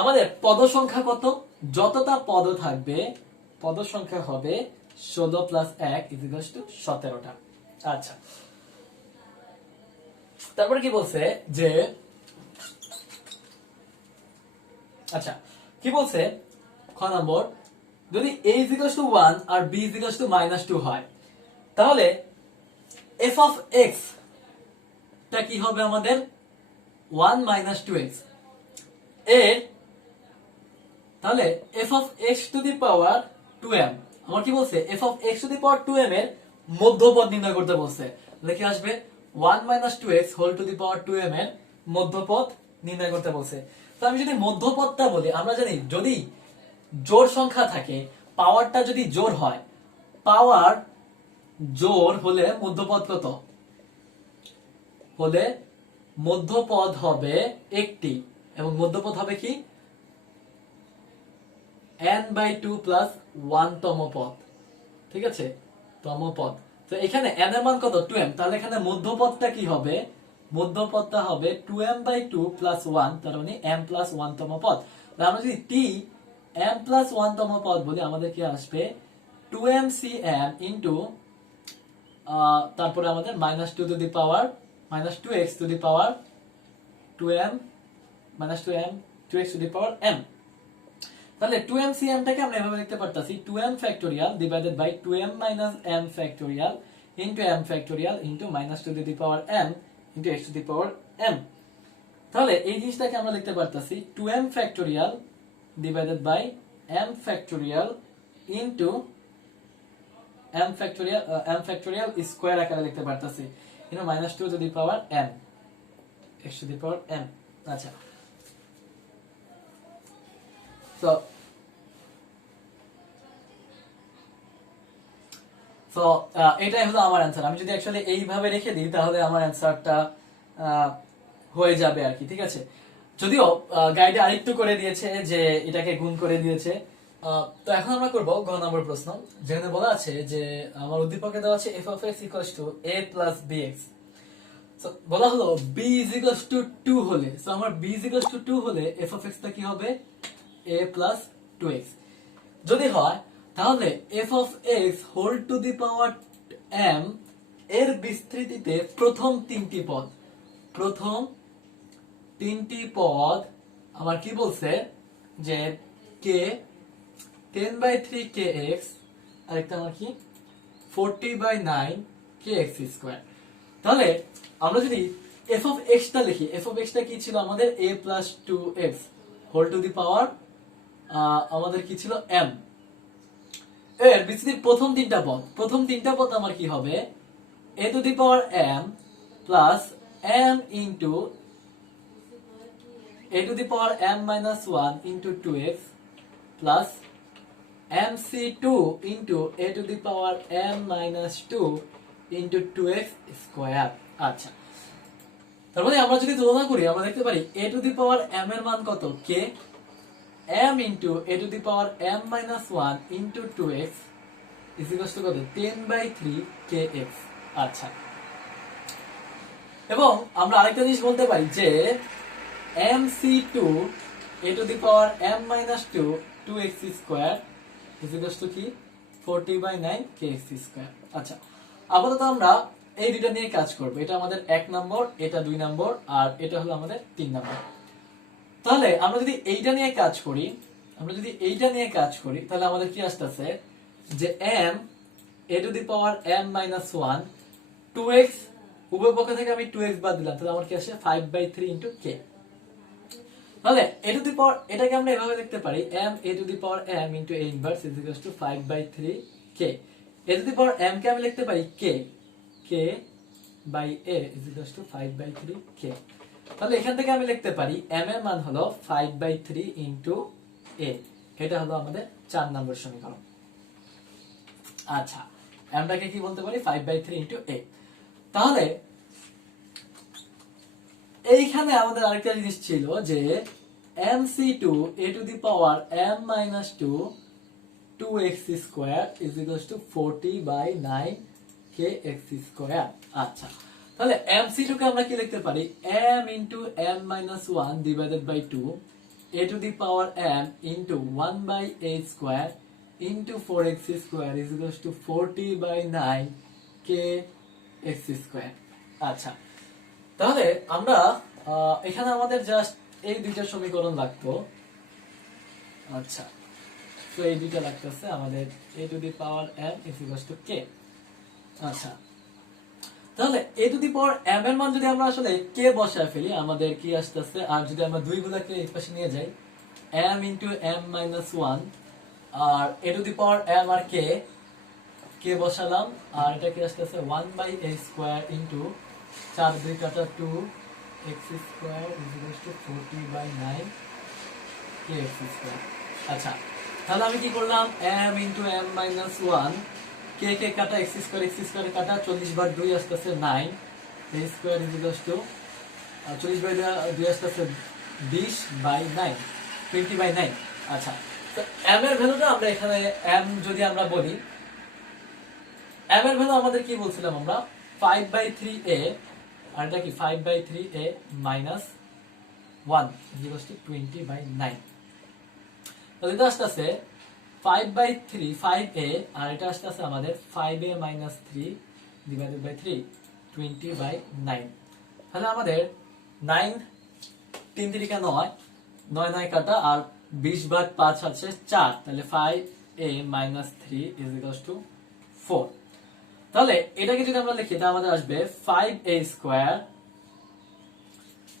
আমাদের পদ সংখ্যা কত? যতটা পদ থাকবে পদ সংখ্যা হবে 16 plus 1 ইকুয়ালস টু 17টা। আচ্ছা, তারপরে কি বলছে যে আচ্ছা কি বলছে খ নম্বর, যদি a is equals to 1 R b is equals to -2 হয় তাহলে f of x টা কি হবে আমাদের 1 minus 2x এর, তাহলে f of x to the power 2m, আমার কি বলছে f of x to the power 2m এর মধ্যপদ নির্ণয় করতে বলছে। লিখে আসবে 1 minus 2x whole to the power 2m এর মধ্যপদ নির্ণয় করতে বলছে। তো আমি যদি মধ্যপদটা বলি, আমরা জানি যদি জোড় সংখ্যা থাকে, পাওয়ারটা যদি জোড় হয়, পাওয়ার জোড় হলে মধ্যপদ কত হলে মধ্যপদ হবে একটি, এবং মধ্যপদ হবে কি n/2 প্লাস 1 তম পদ। ঠিক আছে, তম পদ। তো এখানে n এর মান কত 2m, তাহলে এখানে মধ্যপদটা কি হবে, মধ্যপদটা হবে 2m/2 প্লাস 1, তার মানে m প্লাস 1 তম পদ। তাহলে আমরা যদি t m প্লাস 1 তম পদ বলি, আমাদের কি আসবে 2mcm ইনটু তারপরে আমাদের -2 to the power -2x to the power 2m -2m 2x to the power m। তাহলে 2mcm টাকে আমরা এভাবে লিখতে পারতাছি 2m factorial divided by 2m m factorial into m factorial into -2 to the power m into x to the power m। তাহলে এই জিনিসটাকে আমরা লিখতে পারতাছি 2m factorial divided by m factorial into m factorial square আকারে লিখতে পারতাছি into -2 to the power m x to the power m। আচ্ছা, তো এটাই হলো আমার অ্যান্সার। আমি যদি অ্যাকচুয়ালি এইভাবে রেখে দিই তাহলে আমার অ্যান্সারটা হয়ে যাবে আর কি। ঠিক আছে, যদিও গাইডে আরেকটু করে দিয়েছে যে এটাকে গুণ করে দিয়েছে। তো এখন আমরা করব গ নম্বর প্রশ্ন, যেখানে বলা আছে যে আমার উদ্দীপকে দেওয়া আছে f of x equals to a plus bx। তো বলা হলো b is equals to 2 হলে, সো আমার b is equals to 2 হলে f of x টা কি হবে a plus 2x। যদি হয় তাহলে f of x whole to the power m এর বিস্তৃতিতে প্রথম তিনটি পদ আমার কি বলছে যে k 10/3 kx আর একটা আমার কি 40/9 kx স্কয়ার। তাহলে আমরা যদি f of x টা লিখি, f of x টা কি ছিল আমাদের a plus 2x whole to the power আমাদের কি ছিল m এর বিস্তৃতির প্রথম তিনটা পদ আমার কি হবে a to the power m plus m into a to the power m minus 1 into 2x plus mc2 into a to the power m minus 2 into 2x square। আচ্ছা, তার মানে আমরা যদি তুলনা করি আমরা দেখতে পারি a to the power m এর মান কত k, m into a to the power m minus 1 into 2x is equals to কত 10/3 kx। আচ্ছা, এবং আমরা আরেকটা জিনিস বলতে পারি যে mc2 a to the power m minus 2 2x square is equals to কি 40/9 kx square। আচ্ছা, আপাতত আমরা এই দুটো নিয়ে কাজ করব। এটা আমাদের 1 নম্বর, এটা 2 নম্বর, আর এটা হলো আমাদের 3 নম্বর। তাহলে আমরা যদি এইটা নিয়ে কাজ করি তাহলে আমাদের কি আসতেছে যে m a to the power m minus 1 2x, উভয় পক্ষ থেকে আমি 2x বাদ দিলাম, তাহলে আমার কি আসে 5/3 into k। তাহলে a to the power এটাকে আমরা এভাবে লিখতে পারি m a to the power m into a inverse is equals to 5/3 k। a to the power m কে আমি লিখতে পারি k by a is equals to 5/3 k। তাহলে এখান থেকে আমি লিখতে পারি m এর মান হলো 5/3 into a। এটা হলো আমাদের 4 নম্বর সমীকরণ। আচ্ছা, m টাকে কি বলতে পারি 5/3 into a। তাহলে এইখানে আমাদের আরেকটা জিনিস ছিল যে mc2 a to the power m minus 2 2x square is equals to 40/9 kx square। আচ্ছা, তাহলে mc2 কে আমরা কি লিখতে পারি, m into m minus 1 divided by 2 a to the power m into 1/a square into 4x square is equals to 40/9 kx square। আচ্ছা, তাহলে আমরা এখানে আমাদের জাস্ট এই দুইটা সমীকরণ লাগতো। আচ্ছা, তো এই দুইটা লাগতেছে আমাদের a to the power m is equals to k। আচ্ছা, তাহলে a to the power m এর মান যদি আমরা আসলে k বসায় ফেলি আমাদের কি আসতেছে, আর যদি আমরা দুই গুলাকে এই পাশে নিয়ে যাই m into m minus 1 R a to the power m R k বসালাম, আর এটা কি আসতেছে 1/a square into 4 2 কাটা 2x square is equals to 40/9 kx square। আচ্ছা, তাহলে আমি কি করলাম, m into m minus 1 k কাটা x square কাটা 40/2 আসতেছে 9 a square is equals to 40/2 আসতেছে 20/9 20/9। আচ্ছা, তো m এর ভ্যালুটা আমরা এখানে m যদি আমরা বলি m এর ভ্যালু আমাদের কি বলছিলাম আমরা 5/3a আর এটা কি 5/3a minus 1 is equals to 20/9। তাহলে এটা আসতেছে 5/3 5a আর এটা আসতেছে আমাদের 5a minus 3 divided by 3 20/9। তাহলে আমাদের 9 3 3 9 9 9 কাটা আর 20/5 আছে 4, তাহলে 5a minus 3 is equals to 4। তাহলে এটাকে যদি আমরা লিখি তাহলে আমাদের আসবে 5a square।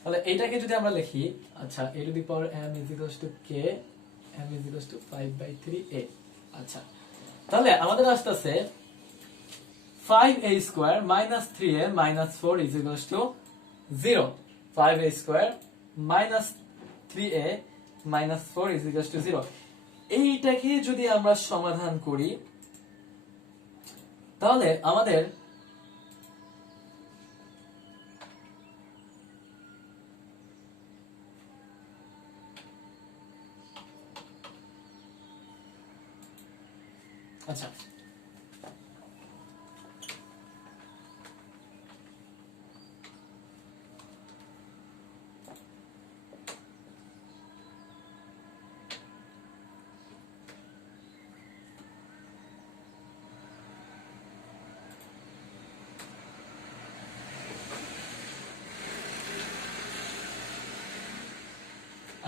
তাহলে এটাকে যদি আমরা লিখি, আচ্ছা a to the power m is equals to k, m is equals to 5/3a। আচ্ছা, তাহলে আমাদের আসতেছে 5a square minus 3a minus 4 is equals to 0। 5a square minus 3a minus 4 is equals to 0। এইটাকে যদি আমরা সমাধান করি তাহলে আমাদের আচ্ছা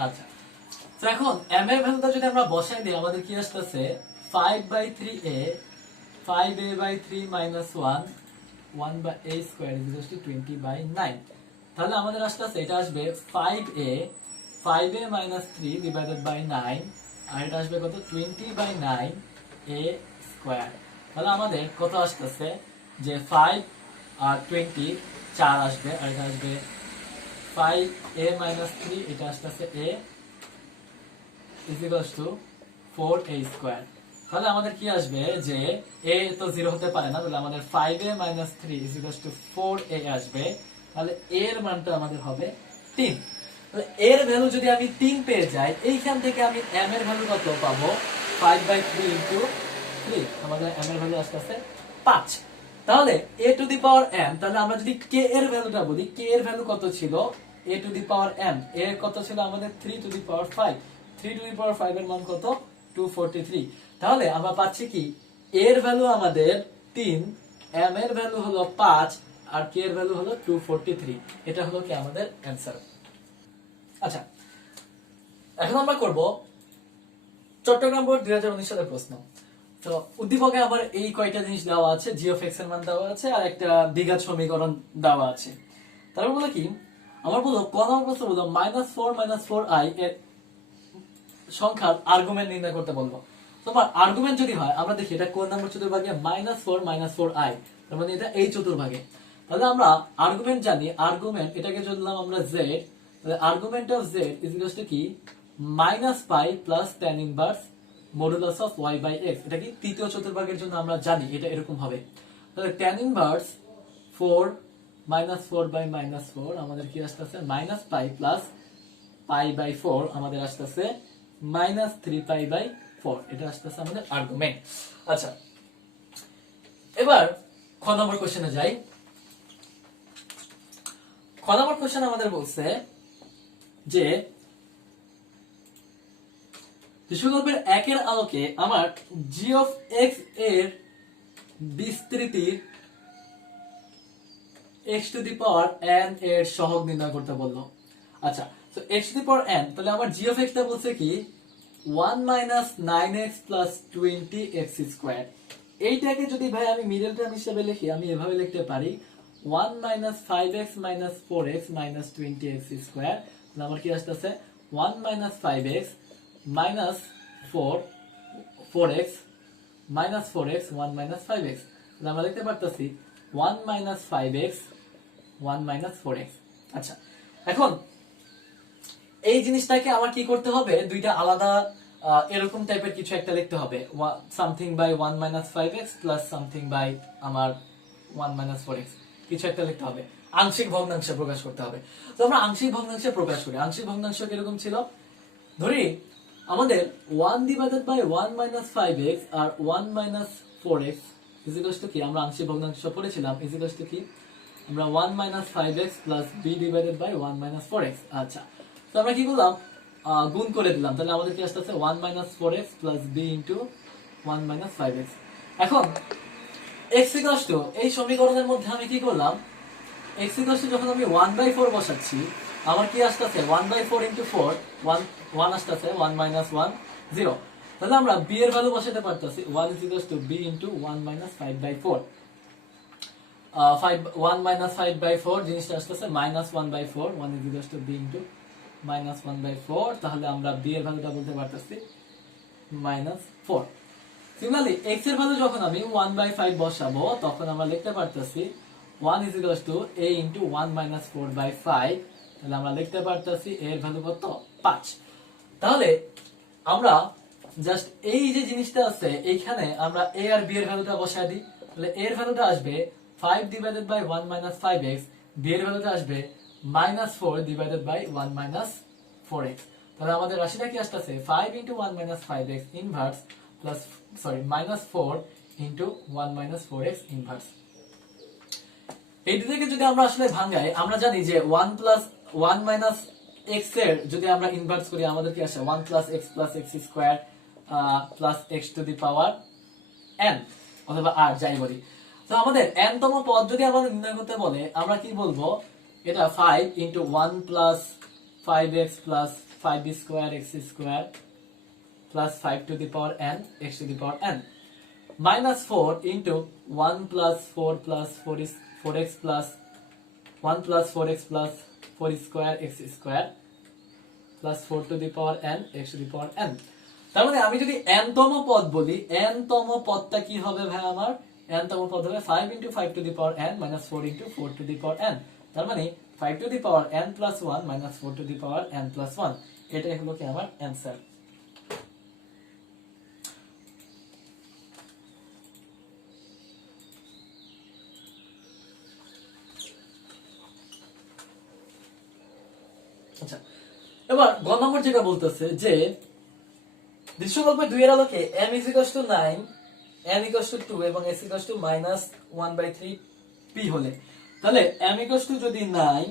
আচ্ছা, তো এখন m এর ভ্যালুটা যদি আমরা বসাই দিই আমাদের কি আসতেছে 5/3a 5a/3 minus 1 1/a square is equals to 20/9। তাহলে আমাদের আসতেছে এটা আসবে 5a 5a minus 3 divided by 9 আর এটা আসবে কত 20/9 a square। তাহলে আমাদের কত আসতেছে যে 5 আর 20 4 আসবে আর এটা আসবে 5a minus 3 এটা আসতেছে a is equals to 4a square। তাহলে আমাদের কি আসবে যে a তো 0 হতে পারে না, তাহলে আমাদের 5a minus 3 is equals to 4a আসবে। তাহলে a এর মানটা আমাদের হবে 3। তাহলে a এর ভ্যালু যদি আমি 3 পেয়ে যাই এইখান থেকে আমি m এর ভ্যালু কত পাবো 5/3 into 3, আমাদের m এর ভ্যালু আসতেছে 5। তাহলে a to the power m, তাহলে আমরা যদি k এর ভ্যালুটা বলি k এর ভ্যালু কত ছিল a to the power m, a এর কত ছিল আমাদের 3 to the power 5, 3 to the power 5 এর মান কত 243। তাহলে আমরা পাচ্ছি কি a এর ভ্যালু আমাদের 3, m এর ভ্যালু হলো 5 আর k এর ভ্যালু হলো 243। এটা হলো কি আমাদের অ্যানসার। আচ্ছা, এখন আমরা করব চট্টগ্রাম বোর্ড 2019 সালের প্রশ্ন। তো উদ্দীপকে আবার এই কয়টা জিনিস দেওয়া আছে, জি অফ এক্স এর মান দেওয়া আছে আর একটা দ্বিঘাত সমীকরণ দেওয়া আছে। তারপর বলে কি আমার বলো ক নম্বর প্রশ্ন বলো -4 4i এর সংখ্যার আর্গুমেন্ট নির্ণয় করতে বলবো। তোমার আর্গুমেন্ট যদি হয় আমরা দেখি এটা কোন নম্বর চতুর্ভাগে -4 4i, তার মানে এটা এই চতুর্ভাগে। তাহলে আমরা আর্গুমেন্ট জানি, আর্গুমেন্ট এটাকে ধরলাম আমরা z, তাহলে argument of z is equal to কি -π plus tan inverse modulus of y by x। এটা কি তৃতীয় চতুর্ভাগের জন্য আমরা জানি এটা এরকম হবে। তাহলে tan ইনভার্স 4 -4 বাই -4 আমাদের কি আসতেছে -π প্লাস পাই বাই 4 আমাদের আসতেছে -3π/4, এটা আসতেছে আমাদের আর্গুমেন্ট। আচ্ছা, এবার খ নম্বর কোশ্চেনে যাই। খ নম্বর কোশ্চেন আমাদের বলছে যে বিশ্বকল্পের 1 এর আলোকে আমার g অফ x এর বিস্তৃতির x to the power n এর সহগ নির্ণয় করতে বললো। আচ্ছা, তো x to the power n, তাহলে আমার g অফ x টা বলছে কি 1 9x 20x স্কয়ার। এইটাকে যদি ভাই আমি মিডল টার্ম হিসেবে লিখি, আমি এভাবে লিখতে পারি 1 5x 4x 20x স্কয়ার। তাহলে আমার কি আসতেছে 1 5x 4x 1 5x, তাহলে আমরা লিখতে পারতেছি 1 5x 1 4x। আচ্ছা, এখন এই জিনিসটাকে আমার কি করতে হবে, দুইটা আলাদা এরকম টাইপের কিছু একটা লিখতে হবে, something by 1 5x plus something by আমার 1 4x, কিছু একটা লিখতে হবে, আংশিক ভগ্নাংশে প্রকাশ করতে হবে। তো আমরা আংশিক ভগ্নাংশে প্রকাশ করি। আংশিক ভগ্নাংশ কিরকম ছিল, ধরি আমাদের 1 ডিভাইডেড বাই 1 5x আর 1 4x ইকুয়ালস টু কি, আমরা আংশিক ভগ্নাংশ পড়েছিলাম, ইকুয়ালস টু কি আমরা 1 5x plus b divided by 1 4x। আচ্ছা, তো আমরা কি করলাম, গুণ করে দিলাম, তাহলে আমাদের কি আসছে 1 4x plus b into 1 5x। এখন x ইকুয়ালস টু, এই সমীকরণের মধ্যে আমি কি করলাম, x ইকুয়ালস টু যখন আমি 1/4 বসাচ্ছি, আমার কি আসছে 1/4 ইনটু 4, 1 আসছে 1 1 0, তাহলে আমরা b এর ভ্যালু বসাতে পারতেছি 1 is equals to b into 1 minus 5/4, 1 minus 5/4 জিনিসটা আসছে -1/4, 1 is equals to b into -1/4, তাহলে আমরা b এর ভ্যালুটা বলতে পারতেছি -4। সিমিলারলি x এর ভ্যালু যখন আমি 1/5 বসাবো, তখন আমরা লিখতে পারতেছি 1 is equals to a into 1 minus 4/5, তাহলে আমরা লিখতে পারতেছি a এর ভ্যালু কত 5। তাহলে আমরা জাস্ট এই যে জিনিসটা আছে এইখানে আমরা a আর b এর ভ্যালুটা বসায় দিই, তাহলে a এর ভ্যালুটা আসবে 5 ডিভাইডেড বাই 1 5x, b এর ভ্যালুটা আসবে -4 ডিভাইডেড বাই 1 4x। তাহলে আমাদের রাশিটা কি আসছে 5 into 1 5x inverse plus -4 into 1 4x inverse. এই দুটোকে যদি আমরা আসলে ভাঙাই, আমরা জানি যে 1 plus 1 minus x এর যদি আমরা ইনভার্স করি, আমাদের কি আসে 1 plus x square plus x to the power n অথবা r যাই বলি। তো আমাদের n তম পদ যদি আমাদের নির্ণয় করতে বলে, আমরা কি বলবো, এটা 5 into 1 plus 5x plus 5 square x square plus 5 to the power n x to the power n minus 4 into 1 plus 4 plus 4x plus 1 plus 4x plus 4 square x square plus 4 to the power n x to the power n। তার মানে আমি যদি n তম পদ বলি, n তম পদটা কি হবে ভাই, আমার n তম পদ হবে 5 into 5 to the power n minus 4 into 4 to the power n। তার মানে 5 to the power n plus 1 minus 4 to the power n plus 1, এটাই হলো কি আমার অ্যানসার। আচ্ছা, এবার গ নম্বর যেটা বলতেছে যে দৃশ্যকল্পের 2 এর আলোকে m is equals to 9, n equals to 2 এবং s equals to -1/3 p হলে, তাহলে m equals to যদি 9,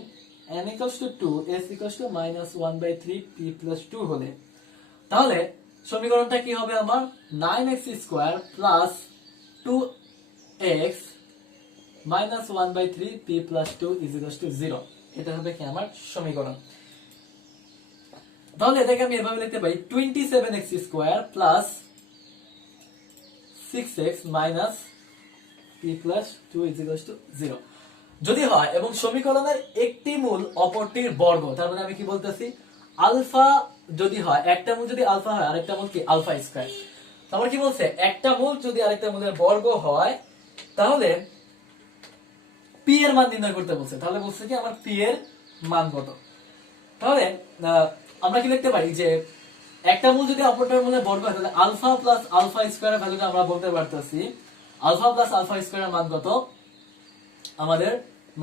n equals to 2, s equals to -1/3 p plus 2 হলে, তাহলে সমীকরণটা কি হবে আমার 9x square plus 2x -1/3 p plus 2 is equals to 0, এটা হবে কি আমার সমীকরণ। তাহলে এটাকে আমি এভাবে লিখতে পারি 27x square plus 6x minus p plus 2 is equals to 0 যদি হয়, এবং সমীকরণের একটি মূল অপরটির বর্গ, তার মানে আমি কি বলতেছি, আলফা যদি হয়, একটা মূল যদি আলফা হয়, আরেকটা মূল কি আলফা স্কয়ার। তারপর কি বলছে, একটা মূল যদি আরেকটা মূলের বর্গ হয়, তাহলে p এর মান নির্ণয় করতে বলছে। তাহলে বলছে কি আমার p এর মান কত, তাহলে আমরা কি লিখতে পারি যে একটা মূল যদি অপরটার মূলের বর্গ হয়, তাহলে আলফা প্লাস আলফা স্কয়ারের ভ্যালুটা আমরা বলতে পারতেছি, আলফা প্লাস আলফা স্কয়ারের মান কত আমাদের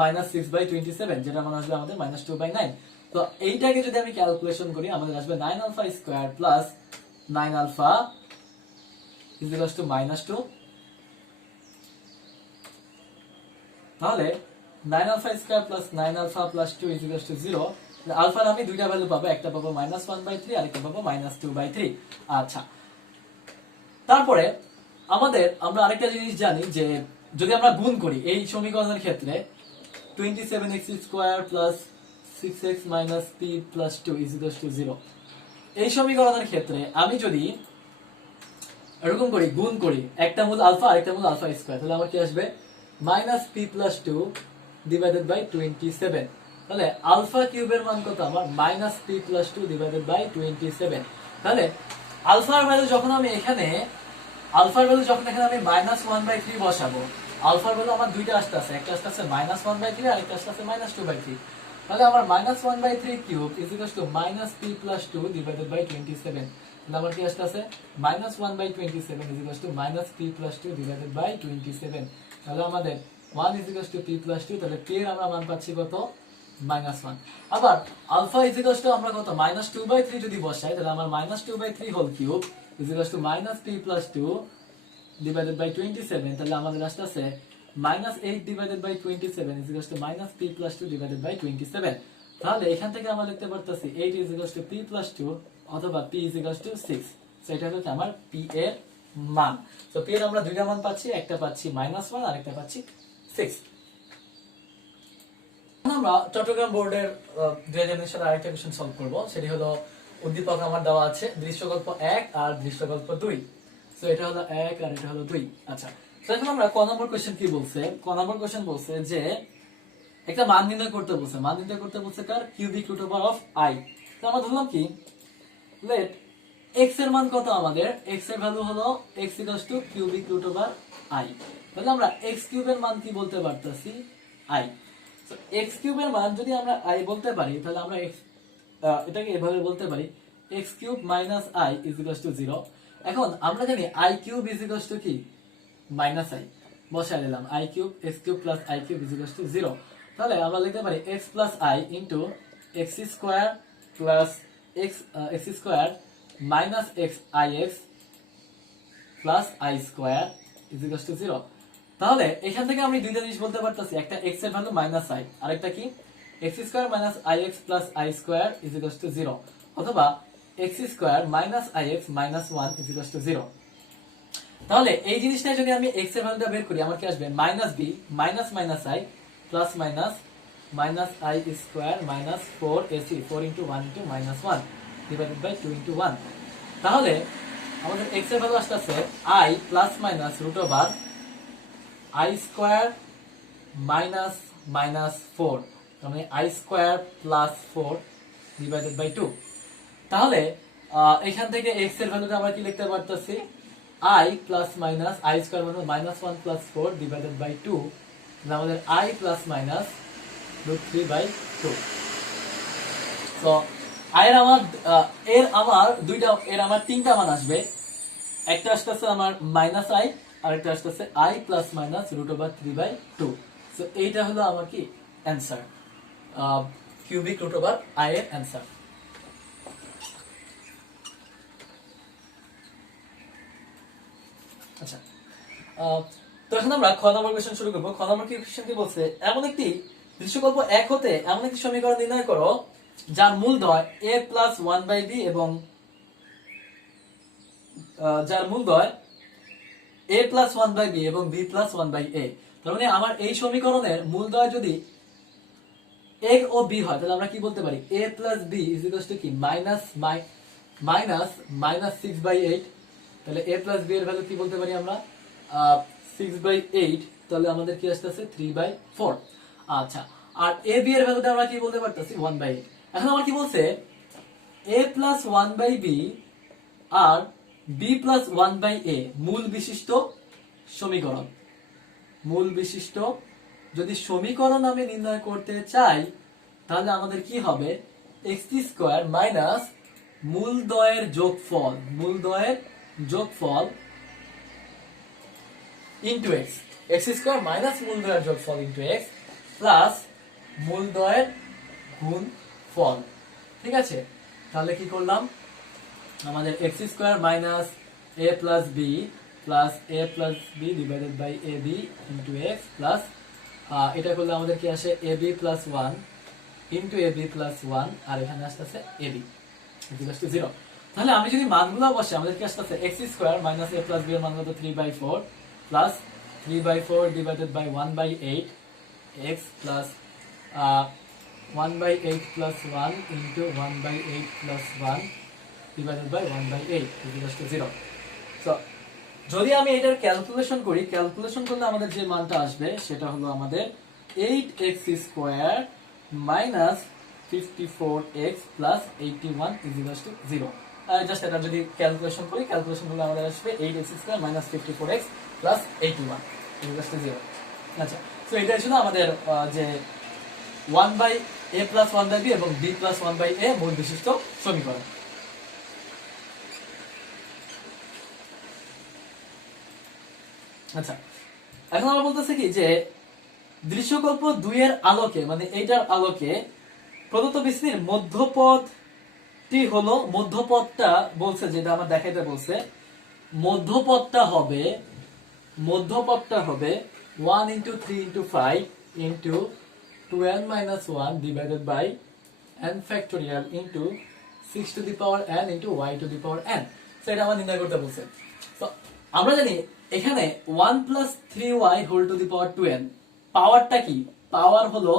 -6/27, যেটা মান আসবে আমাদের -2/9। তো এইটাকে যদি আমি ক্যালকুলেশন করি আমাদের আসবে 9 alpha square plus 9 alpha is equals to -2। তাহলে 9 alpha square plus 9 alpha plus 2 is equals to 0। আলফার আমি দুইটা ভ্যালু পাবো, একটা পাবো -1/3 আর একটা পাবো -2/3। আচ্ছা, তারপরে আমরা আরেকটা জিনিস জানি যে যদি আমরা গুণ করি এই সমীকরণের ক্ষেত্রে 27x square plus 6x minus p plus 2 is equals to 0, এই সমীকরণের ক্ষেত্রে আমি যদি এরকম করি, গুণ করি একটা মূল আলফা আর একটা মূল আলফা স্কয়ার, তাহলে আমার কি আসবে -p প্লাস 2 ডিভাইডেড বাই 27। তাহলে আলফা কিউবের মান কত আমার -p প্লাস 2 ডিভাইডেড বাই 27। তাহলে আলফার ভ্যালু যখন আমি এখানে -1/3 বসাবো, আলফার ভ্যালু আমার দুইটা আসতেছে, একটা আসতেছে -1/3 আর একটা আসতেছে -2/3। তাহলে আমার -1/3 cube is equals to -p plus 2 divided by 27। তাহলে আমার কি আসতেছে -1/27 is equals to -p plus 2 divided by 27। তাহলে আমাদের 1 is equals to p plus 2, তাহলে p এর আমরা মান পাচ্ছি কত -1। আবার আলফা ইজ ইকুয়ালস টু আমরা কত -2/3 যদি বসাই, তাহলে আমার -2/3 whole cube is equals to -p plus 2 divided by 27। তাহলে আমাদের আসতেছে -8 divided by 27 is equals to -p plus 2 divided by 27। তাহলে এখান থেকে আমরা লিখতে পারতেছি 8 is equals to p plus 2 অথবা p ইজ ইকুয়ালস টু 6। সেটা হচ্ছে আমার p এর মান। তো p এর আমরা দুইটা মান পাচ্ছি, একটা পাচ্ছি -1 আর একটা পাচ্ছি 6। আমরা চট্টগ্রাম বোর্ডের 2019 সালের আরেকটা কোশ্চেন সলভ করব। সেটি হলো উদ্দীপক আমার দেওয়া আছে দৃশ্যকল্প 1 আর দৃশ্যকল্প 2। সো এটা হলো 1 আর এটা হলো 2। আচ্ছা, তো এখন আমরা ক নম্বর কোশ্চেন কি বলছে? ক নম্বর কোশ্চেন বলছে যে একটা মান নির্ণয় করতে বলছে। মান নির্ণয় করতে বলছে কার? Cubic root over of i। তো আমরা ধরলাম কি, লেট x এর মান কত আমাদের? x এর ভ্যালু হলো x equals to cubic root over i। তাহলে আমরা x কিউবের মান কি বলতে পারতাছি? i। সো x কিউবের মান যদি আমরা i বলতে পারি, তাহলে আমরা এটাকে এভাবে বলতে পারি x cube minus i is equals to 0। এখন আমরা জানি i cube is equals to কি মাইনাস i, বসাই দিলাম i cube x cube plus i cube is equals to 0। তাহলে আমরা লিখতে পারি x plus i into x square plus x square minus x ix plus i square is equals to 0। তাহলে এখান থেকে আমি দুইটা জিনিস বলতে পারতাছি, একটা x এর ভ্যালু -i, আরেকটা কি x square minus ix plus i square is equals to 0, অথবা x square minus ix minus 1 is equals to 0। তাহলে এই জিনিসটা যদি আমি x এর ভ্যালুটা বের করি, আমার কি আসবে -b minus minus i plus minus minus i square minus 4ac 4 into 1 into -1 divided by 2 into 1। তাহলে আমাদের x এর ভ্যালু আসছে i plus minus root over i square minus minus 4, মানে i square plus 4 divided by 2। তাহলে এখান থেকে x এর ভ্যালুটা আমরা কি লিখতে পারতেছি? i plus minus i square মানে -1 প্লাস 4 ডিভাইডেড বাই 2, আমাদের i প্লাস মাইনাস √3 বাই 2। তো এর আমার তিনটা মান আসবে। একটা আসতেছে আমার -i, আরেকটা আসতেছে i plus minus √3 by 2। So এইটা হলো আমার কি answer, cubic root over i এর অ্যানসার। আচ্ছা, তো এখন আমরা খ নম্বর কোশ্চেন শুরু করব। খ নম্বর কোশ্চেন কি বলছে? এমন একটি দৃশ্যকল্প 1 হতে এমন একটি সমীকরণ নির্ণয় করো যার মূলদ্বয় a প্লাস 1/b এবং যার মূলদ্বয় a প্লাস 1/b এবং b প্লাস 1/a। তার মানে আমার এই সমীকরণের মূলদ্বয় যদি a ও b হয়, তাহলে আমরা কি বলতে পারি? a plus b is equals to কি মাইনাস 6/8। তাহলে a প্লাস b এর ভ্যালু কি বলতে পারি আমরা? 6/8। তাহলে আমাদের কি আসতেছে 3/4। আচ্ছা, আর a b এর ভ্যালুটা আমরা কি বলতে পারতেছি? 1/8। এখন আমার কি বলছে? a প্লাস 1/b আর b প্লাস 1/a মূল বিশিষ্ট সমীকরণ। মূল বিশিষ্ট যদি সমীকরণ আমি নির্ণয় করতে চাই, তাহলে আমাদের কি হবে? x স্কয়ার মাইনাস মূলদ্বয়ের যোগফল ইনটু x স্কয়ার মাইনাস মূলদ্বয়ের যোগফল ইনটু x প্লাস মূলদ্বয়ের গুণ ফল। ঠিক আছে, তাহলে কি করলাম, আমাদের X square minus A plus B divided by A B into X plus এটা করলে আমাদের কি আসে A B plus one into A B plus one, আর এখানে আসতেছে এ বি ইকুয়াল টু 0। তাহলে আমি যদি মানগুলো বসে আমাদের কি আসতেছে X square minus A plus B এর মান কত 3/4 plus 3/4 divided by 1/8 X plus 1/8 plus 1 into 1/8 plus 1 divided by 1/8 equal to 0। So যদি আমি এটার ক্যালকুলেশন করি, ক্যালকুলেশন করলে আমাদের যে মানটা আসবে সেটা হলো আমাদের 8x square minus 54x plus 81 equal to 0। Just এটা যদি ক্যালকুলেশন করি, ক্যালকুলেশন করলে আমাদের আসবে 8x square minus 54x plus 81 equal to 0। আচ্ছা, সো এটা ছিল আমাদের যে 1/a প্লাস 1/b এবং b প্লাস 1/a মূল বিশিষ্ট সমীকরণ। আচ্ছা, এখন আমরা বলতেছি কি যে দৃশ্যকল্প 2 এর আলোকে, মানে এইটার আলোকে প্রদত্ত বিস্তীর্ণ মধ্যপথটি হলো, মধ্যপথটা বলছে যেটা আমার দেখাইতে বলছে, মধ্যপথটা হবে 1 into 3 into 5 into 2n minus 1 divided by n factorial into 6 to the power n into y to the power n। So এটা আমরা নির্ণয় করতে বলছে। তো আমরা জানি এখানে 1 plus 3y whole to the power 2n, পাওয়ারটা কি, পাওয়ার হলো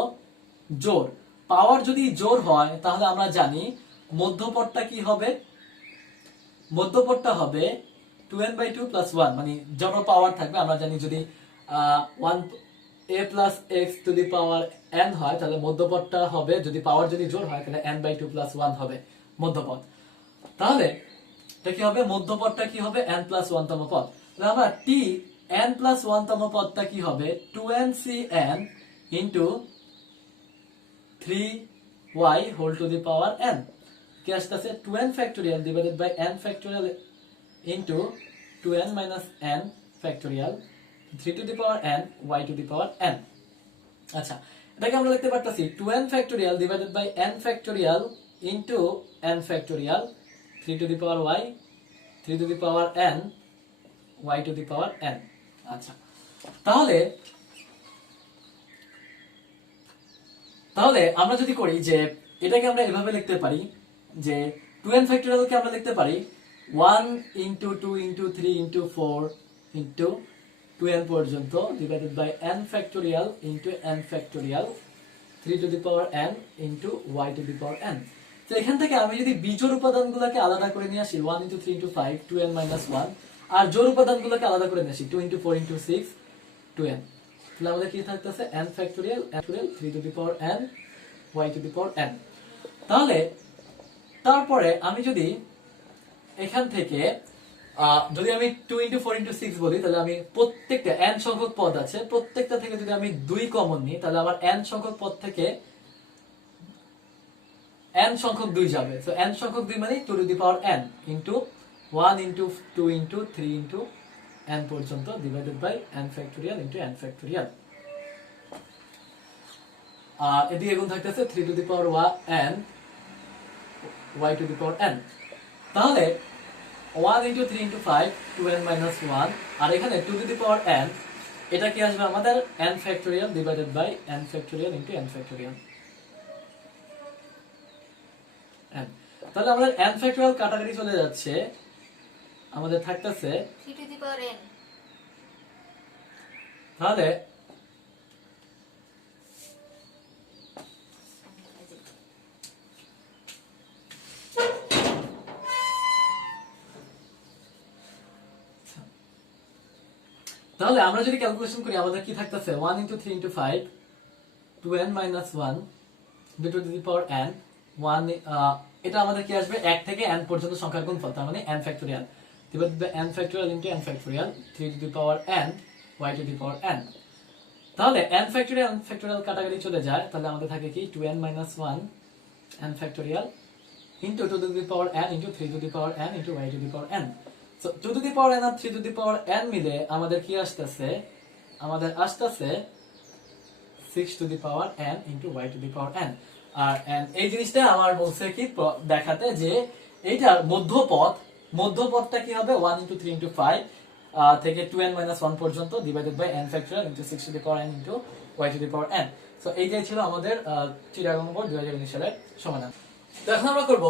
জোর। পাওয়ার যদি জোর হয় তাহলে আমরা জানি মধ্যপথটা কি হবে, মধ্যপথটা হবে 2n/2 plus 1, মানে যত পাওয়ার থাকবে আমরা জানি যদি 1a plus x to the power n হয় তাহলে মধ্যপথটা হবে, যদি পাওয়ার যদি জোর হয় তাহলে n/2 plus 1 হবে মধ্যপথ। তাহলে এটা কি হবে, মধ্যপথটা কি হবে n plus 1 তম পদ। তাহলে আমরা t n plus 1 তম পদটা কি হবে 2ncn into 3y whole to the power n, কি আসছে 2n factorial divided by n factorial into 2n minus n factorial 3 to the power n y to the power n। আচ্ছা, এটাকে আমরা লিখতে পারতেছি 2n factorial divided by n factorial into n factorial 3 to the power y 3 to the power n y to the power n। আচ্ছা, তাহলে আমরা যদি করি যে এটাকে আমরা এভাবে লিখতে পারি যে 2n factorial কে আমরা লিখতে পারি 1 into 2 into 3 into 4 into 2n পর্যন্ত divided by n factorial into n factorial 3 to the power n into y to the power n। তো এখান থেকে আমি যদি বিজোড় উপাদানগুলোকে আলাদা করে নিয়ে আসি 1 into 3 into 5 2n minus 1, আর জোড় উপাদানগুলোকে আলাদা করে নিয়ে আসি 2 into 4 into 6 2n, তাহলে আমাদের কি থাকতেছে n factorial 3 to the power n y to the power n। তাহলে তারপরে আমি যদি এখান থেকে যদি আমি 2 into 4 into 6 বলি তাহলে আমি প্রত্যেকটা n সংখ্যক পদ আছে, প্রত্যেকটা থেকে যদি আমি 2 কমন নিই তাহলে আমার n সংখ্যক পদ থেকে n সংখ্যক 2 যাবে। সো n সংখ্যক 2 মানে 2 to the power n into 1 into 2 into 3 into n পর্যন্ত divided by n factorial into n factorial। এদিকে গুণ থাকতেছে 3 to the power n y to the power n। তাহলে 1 into 3 into 5 2n minus 1, আর এখানে 2 to the power n, এটা কি আসবে আমাদের n factorial divided by n factorial into n factorial n। তাহলে আমাদের n factorial কাটাকাটি চলে যাচ্ছে, আমাদের থাকতেছে 3 to the power n। তাহলে আমরা যদি ক্যালকুলেশন করি আমাদের কি থাকতেছে 1 into 3 into 5 2n minus 1 to the power n 1, এটা আমাদের কি আসবে 1 থেকে n পর্যন্ত সংখ্যার গুণফল, তার মানে n factorial divided by n factorial into n factorial 3 to the power n y to the power n। তাহলে n factorial কাটাকাটি চলে যায়, তাহলে আমাদের থাকে কি 2n minus 1 n factorial into 2 to the power n into 3 to the power n into y to the power n। So 2 to the power n R 3 to the power n মিলে আমাদের কি আসতেছে, আমাদের আসতেছে 6 to the power n into y to the power n। আর এই জিনিসটা আমার বলছে কি দেখাতে যে এইটার মধ্যপদটা কি হবে 1 into 3 into 5 থেকে 2n-1 পর্যন্ত divided by n factorial into 6 to the power n into y to the power n। So এইটাই ছিল আমাদের চিটাগং বোর্ড 2019 সালের সমাধান। তো এখন আমরা করব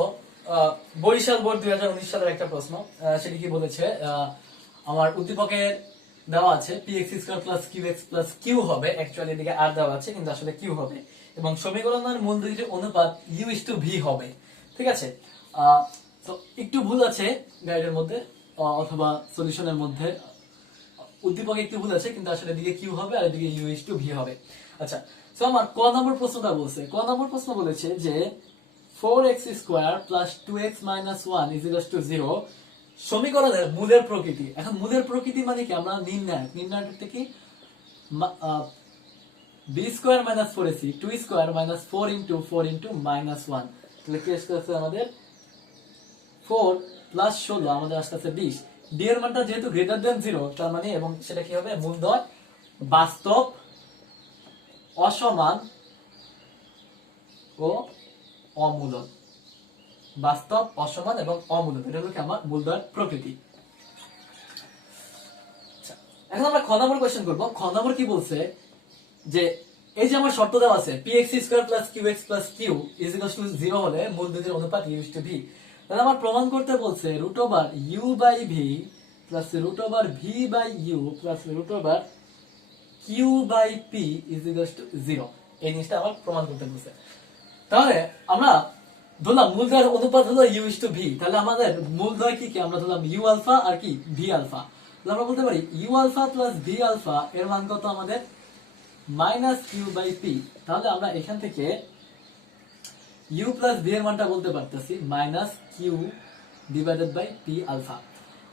বরিশাল বোর্ড 2019 সালের একটা প্রশ্ন। সেটি কি বলেছে, আমার উদ্দীপকের দেওয়া আছে px² + qx + q হবে, অ্যাকচুয়ালি এদিকে আর দেওয়া আছে কিন্তু আসলে q হবে, এবং সমীকরণের মূল দুইটির অনুপাত u/v হবে। ঠিক আছে, তো একটু ভুল আছে গাইডের মধ্যে অথবা সলিউশনের মধ্যে, উদ্দীপকে একটু ভুল আছে কিন্তু আসলে এদিকে q হবে আর এদিকে u/v হবে। আচ্ছা, সো আমার ক নম্বর প্রশ্নটা বলছে, ক নম্বর প্রশ্ন বলেছে যে 4x² + 2x - 1 = 0 সমীকরণের মূলের প্রকৃতি। এখন মূলের প্রকৃতি মানে কি, আমরা নির্ণায়কটা কি b² - 4ac 2² - 4 into 4 into -1, তাহলে কি আসছে আমাদের 4 + 16 আমাদের আসছে 20। d এর মানটা যেহেতু গ্রেটার দ্যান 0 তার মানে, এবং সেটা কি হবে, মূলদ্বয় বাস্তব, অসমান ও অমূলদ। বাস্তব, অসমান এবং অমূলদ, এটা হলো কি আমার মূলদ্বয়ের প্রকৃতি। আচ্ছা, এখন আমরা খ নম্বর কোশ্চেন করব। খ নম্বর কি বলছে যে এই যে আমার শর্ত দেওয়া আছে px² + qx + q = 0 হলে মূল দুইটির অনুপাত u/v। তাহলে আমার প্রমাণ করতে বলছে √u/v + √v/u + √q/p = 0। এই জিনিসটা আমার প্রমাণ করতে বলছে। তাহলে আমরা ধরলাম মূলদ্বয়ের অনুপাত হলো u/v, তাহলে আমাদের মূলদ্বয় কি কি, আমরা ধরলাম u∝ আর কি v∝। তাহলে আমরা বলতে পারি u∝ + v∝ এর মান কত আমাদের -q/p। তাহলে আমরা এখান থেকে u + v এর মানটা বলতে পারতেছি -q/p∝।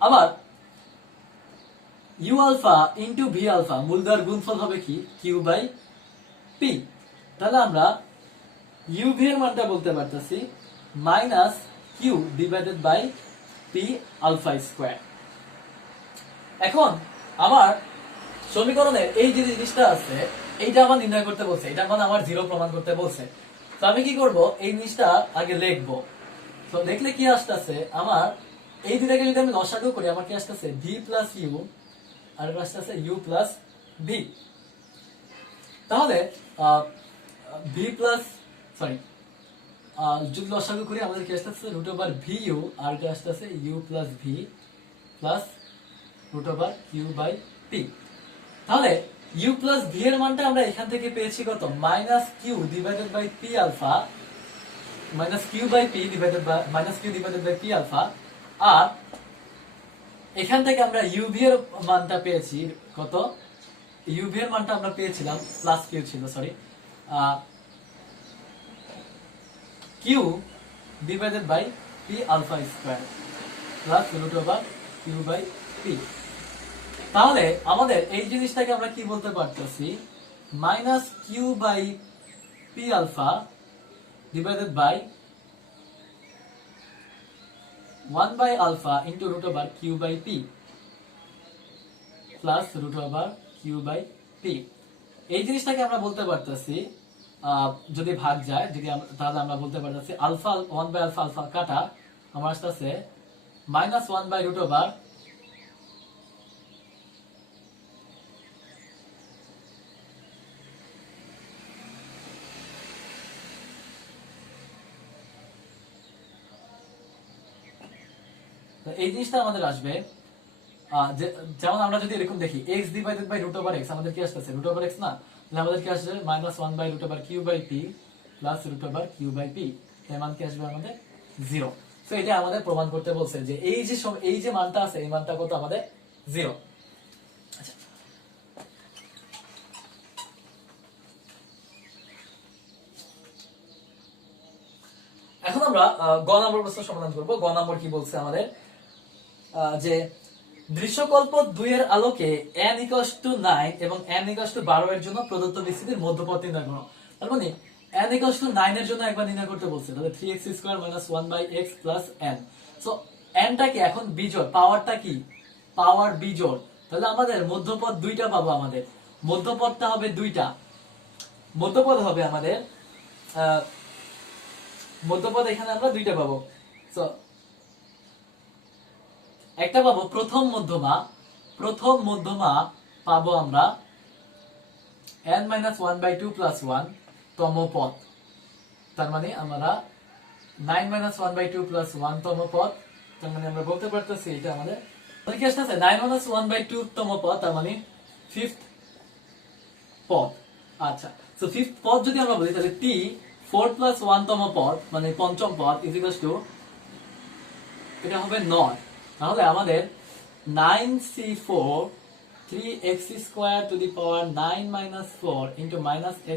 আবার u∝ into v∝, মূলদ্বয়ের গুণফল হবে কি q/p। তাহলে আমরা uv এর মানটা বলতে পারতেছি -q/p∝²। এখন আমার সমীকরণের এই যে জিনিসটা আছে এইটা আমার নির্ণয় করতে বলছে, এটা মানে আমার 0 প্রমাণ করতে বলছে। তো আমি কি করব, এই জিনিসটা আগে লিখবো। তো দেখলে কি আসতেছে, আমার এই দুটাকে যদি আমি লসাগু করি আমার কি আসতেছে v + u আর আসতেছে u + v। তাহলে যদি লসাগু করি আমাদের কি আসতেছে √vu আর এটা আসতেছে u + v + √q/p। তাহলে u + v এর মানটা আমরা এখান থেকে পেয়েছি কত, -q/p∝, আর এখান থেকে আমরা uv এর মানটা পেয়েছি কত, uv এর মানটা আমরা পেয়েছিলাম +q ছিল, সরি, q/p∝² +√q/p। তাহলে আমাদের এই জিনিসটাকে আমরা কি বলতে পারতেছি, -q/p∝1/α into √q/p +√q/p। এই জিনিসটাকে আমরা বলতে পারতেছি, যদি ভাগ যায়, তাহলে আমরা বলতে পারতেছি আলফা 1/α, আলফা কাটা আমার আসতেছে -1/√, এই জিনিসটা আমাদের আসবে যেমন আমরা যদি এরকম দেখি x/√x আমাদের কি আসতেছে √x না, তাহলে আমাদের কি আসবে -1/√q/p +√q/p, এর মান কি আসবে আমাদের 0। সো এটা আমাদের প্রমাণ করতে বলছে যে এই যে মানটা আছে এই মানটা কত আমাদের 0। আচ্ছা, এখন আমরা গ নম্বর প্রশ্ন সমাধান করব। গ নম্বর কি বলছে আমাদের, যে দৃশ্যকল্প 2 এর আলোকে n = 9 এবং n = 12 এর জন্য প্রদত্ত বিস্তৃতির মধ্যপথ নির্ণয় করো। তার মানে n = 9 এর জন্য একবার নির্ণয় করতে বলছে, তাহলে 3x² - 1/x + n। So n টা কি এখন বিজোড়, পাওয়ারটা কি পাওয়ার বিজোড়, তাহলে আমাদের মধ্যপথ দুইটা পাবো, আমাদের মধ্যপথটা হবে দুইটা, মধ্যপথ হবে আমাদের মধ্যপদ এখানে আমরা দুইটা পাবো। সো একটা পাবো প্রথম মধ্যমা পাবো আমরা n-1/2 + 1 তম পদ, তার মানে আমরা 9-1/2 + 1 তম পদ, তার মানে আমরা বলতে পারতেছি এটা আমাদের কি আসছে 9-1/2 তম পদ, তার মানে 5th পদ। আচ্ছা, সো 5th পদ যদি আমরা বলি তাহলে t 4 + 1 তম পদ মানে পঞ্চম পদ এটা হবে 9। তাহলে আমাদের 9c4 3x² ⁻9 - 4 -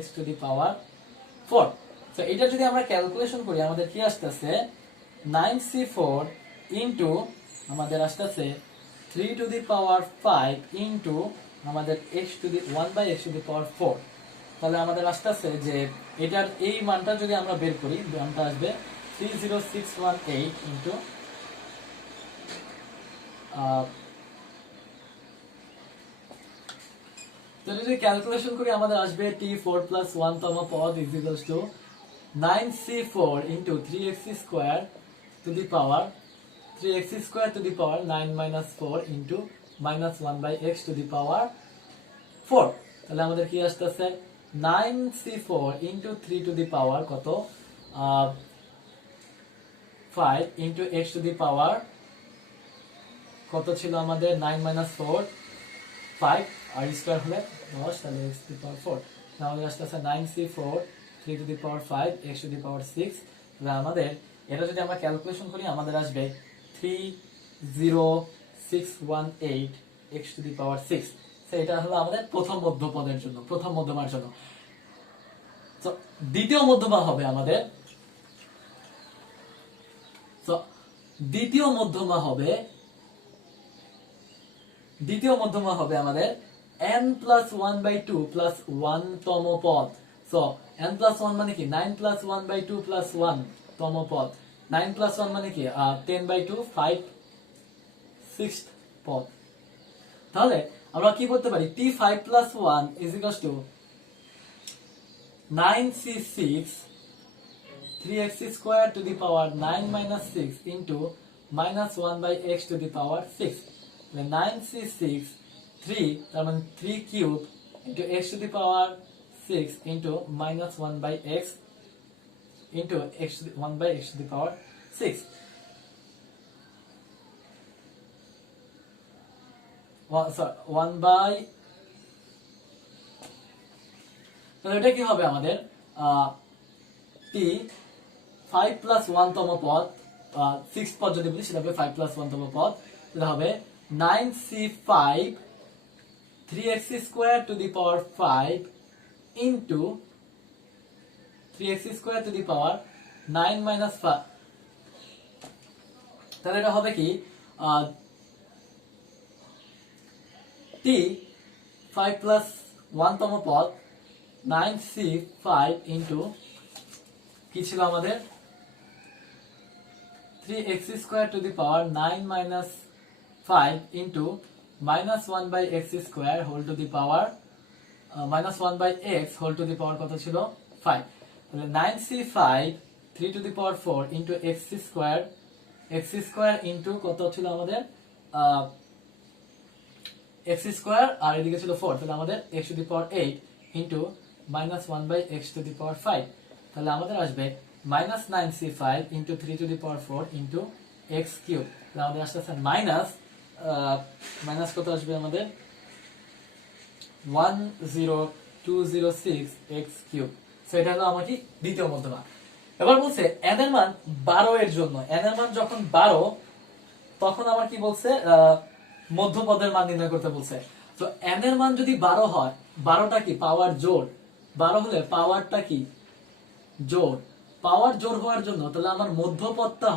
x⁻4। সো এটা যদি আমরা ক্যালকুলেশন করি আমাদের কি আসতেছে 9c4 ইনটু আমাদের আসতেছে 3⁵ ইনটু আমাদের x⁻4। তাহলে আমাদের আসতেছে যে এটার এই মানটা যদি আমরা বের করি মানটা আসবে 30618 ইনটু তো যদি ক্যালকুলেশন করি আমাদের আসবে t 4 + 1 তম পদ equals to 9c4 into 3x² to the power 9 - 4 into -1/x⁻4। তাহলে আমাদের কি আসতেছে 9c4 into 3 to the power কত 5 ইনটু x⁻, কত ছিল আমাদের 9 - 4 5 আর স্কয়ার হলে 10, তাহলে x⁻4। আমাদের আসতেছে 9c4 3 to the power 5 x⁻6। তাহলে আমাদের এটা যদি আমরা ক্যালকুলেশন করি আমাদের আসবে 30618 x⁻6। তো এটা হলো আমাদের প্রথম মধ্যপদের জন্য, প্রথম মধ্যমার জন্য। তো দ্বিতীয় মধ্যমা হবে আমাদের দ্বিতীয় মধ্যমা হবে আমাদের n+1/2 + 1 তম পদ। সো n+1 মানে কি 9+1/2 + 1 তম পদ। 9+1 মানে কি 10/2 5 6th পদ। তাহলে আমরা কি করতে পারি t5 + 1 = 9c6 3x² to the power 9 - 6 into -1/x⁻6। 9c6 3 তার মানে 3³ into x⁻6 into -1/x into 1/x⁻6। তাহলে এটা কি হবে আমাদের t 5 + 1 তম পদ 6th পদ যদি বলি সেটা হবে 5 + 1 তম পদ। তাহলে হবে 9c5 3x² to the power 5 into 3x² to the power 9 - 5। তাহলে এটা হবে কি t 5 + 1 তম পদ 9c5 ইনটু কি ছিল আমাদের 3x² to the power 9 - 5 into -1/x² whole to the power -1/x whole to the power কত ছিল 5। তাহলে 9c5 3 to the power 4 into x² into কত ছিল আমাদের x² আর এদিকে ছিল 4। তাহলে আমাদের x⁸ ইনটু -1/x⁵। তাহলে আমাদের আসবে -9c5 into 3 to the power 4 into x³। তাহলে আমাদের আসছে মাইনাস কত আসবে আমাদের 10206 x³। সো এটা হলো আমার কি দ্বিতীয় মধ্যমা। এবার বলছে n এর মান 12 এর জন্য, n এর মান যখন 12 তখন আমার কি বলছে মধ্যপদের মান নির্ণয় করতে বলছে। তো n এর মান যদি 12 হয়, 12টা কি পাওয়ার জোড়, 12 হলে পাওয়ারটা কি জোড়, পাওয়ার জোড় হওয়ার জন্য তাহলে আমার মধ্যপদটা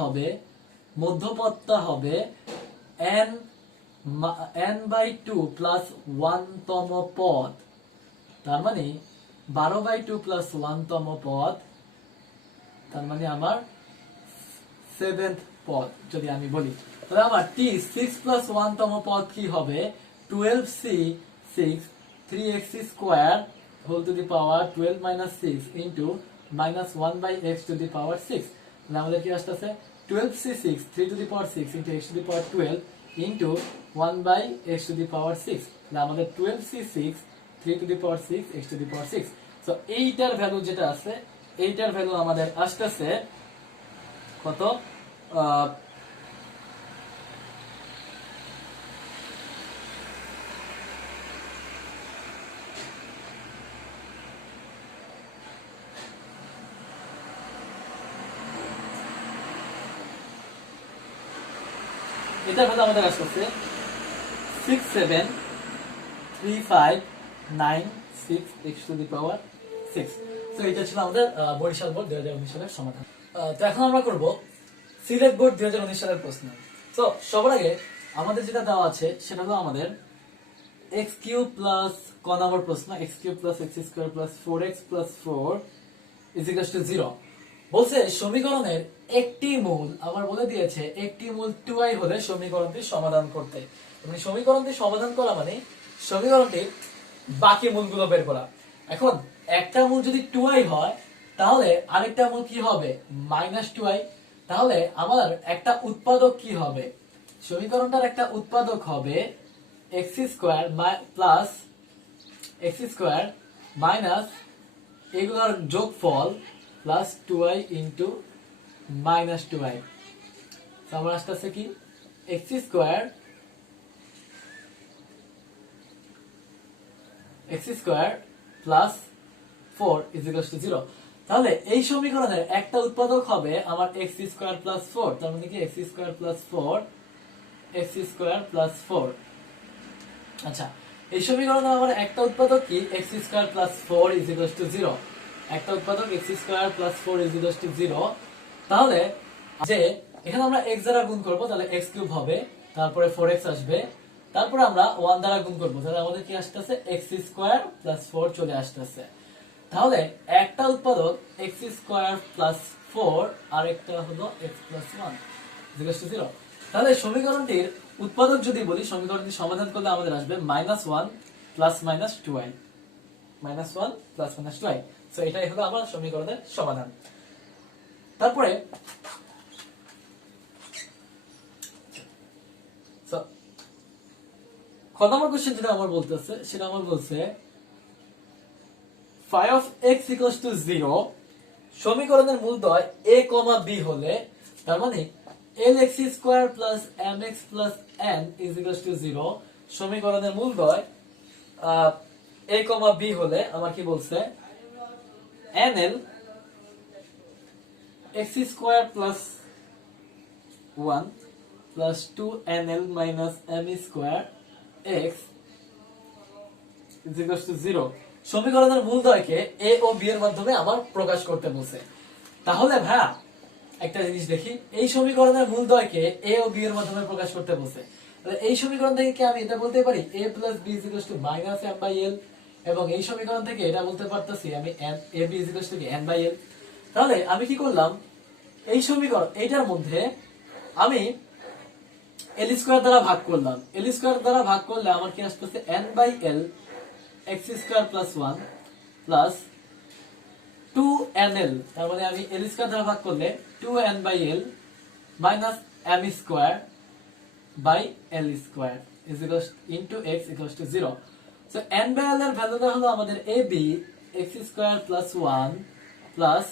হবে n/2 + 1 তম পদ, তার মানে 12/2 + 1 তম পদ, তার মানে আমার 7th পদ যদি আমি বলি। তাহলে আমার t 6 + 1 তম পদ কি হবে 12c6 3x² whole to the power 12 - 6 into minus 1 by x to the power 6 তাহলে আমাদের কি আসছে 12c6 3 to the power 6 into x to the power 12 into 1 by x to the power 6 তাহলে আমাদের 12c6 3 to the power 6 x to the power 6 so এইটার value যেটা আছে এইটার ভ্যালু আমাদের আসছে কত এটার ভ্যালু আমাদের আসছে 673596 x to the power 6 so এটা ছিল আমাদের বরিশাল বোর্ড 2019 সালের সমাধান তো এখন আমরা করব সিলেট বোর্ড 2019 সালের প্রশ্ন সো সবার আগে আমাদের যেটা দেওয়া আছে সেটা হলো আমাদের x কিউব প্লাস ক নম্বর প্রশ্ন x cube plus x square plus 4x plus 4 is equal to 0 বলছে সমীকরণের একটি মূল আবার বলে দিয়েছে একটি মূল 2i হলে সমীকরণটি সমাধান করতে মানে সমীকরণটি সমাধান করা মানে সমীকরণটির বাকি মূলগুলো বের করা এখন একটা মূল যদি 2i হয় তাহলে আরেকটা মূল কি হবে -2i তাহলে আমার একটা উৎপাদক কি হবে সমীকরণটার একটা উৎপাদক হবে x square plus x square minus এগুলোর যোগফল plus 2i into minus 2i আমার আসছে কি x square plus 4 is equal to 0 তাহলে এই সমীকরণের একটা উৎপাদক হবে আমার x স্কয়ার প্লাস 4 তার মানে কি x square plus 4 x square plus 4 আচ্ছা এই সমীকরণের আমার একটা উৎপাদক কি x square plus 4 is equal to 0 একটা উৎপাদক x square plus 4 is equal to 0 তাহলে যে এখানে আমরা x দ্বারা গুণ করব তাহলে x কিউব হবে তারপরে 4x আসবে তারপরে আমরা 1 দ্বারা গুণ করব তাহলে আমাদের কি আসছে x স্কয়ার প্লাস 4 চলে আসছে তাহলে একটা উৎপাদক x স্কয়ার প্লাস 4 আর একটা হলো x plus 1 is equal to 0 তাহলে সমীকরণটির উৎপাদক যদি বলি সমীকরণটি সমাধান করলে আমাদের আসবে -1 plus minus 2i -1 plus minus 2i so এটাই হলো আমার সমীকরণের সমাধান তারপরে সো খ নম্বর কোশ্চেন যেটা আমার বলতেছে সেটা আমার বলছে phi of x equals to 0 সমীকরণের মূলদ্বয় a, b হলে তার মানে lx square plus mx plus n is equals to 0 সমীকরণের মূলদ্বয় a, b হলে আমার কি বলছে nl x square plus 1 plus 2nl minus m square x is equals to 0 সমীকরণের মূলদ্বয়কে a ও b এর মাধ্যমে আমার প্রকাশ করতে বলছে তাহলে ভাইয়া একটা জিনিস দেখি এই সমীকরণের মূলদ্বয়কে a ও b এর মাধ্যমে প্রকাশ করতে বলছে তাহলে এই সমীকরণ থেকে কি আমি এটা বলতে পারি a + b = -m/l এবং এই সমীকরণ থেকে এটা বলতে পারতেছি আমি ab = n/l তাহলে আমি কি করলাম এই সমীকরণ এইটার মধ্যে আমি l স্কয়ার দ্বারা ভাগ করলাম l স্কয়ার দ্বারা ভাগ করলে আমার কি আসছে n/l x square plus 1 plus 2nl তার মানে আমি l স্কয়ার দ্বারা ভাগ করলে 2n/l minus m square by l square is equal into x equal to 0 so n/l এর ভ্যালুটা হলো আমাদের ab x square plus 1 plus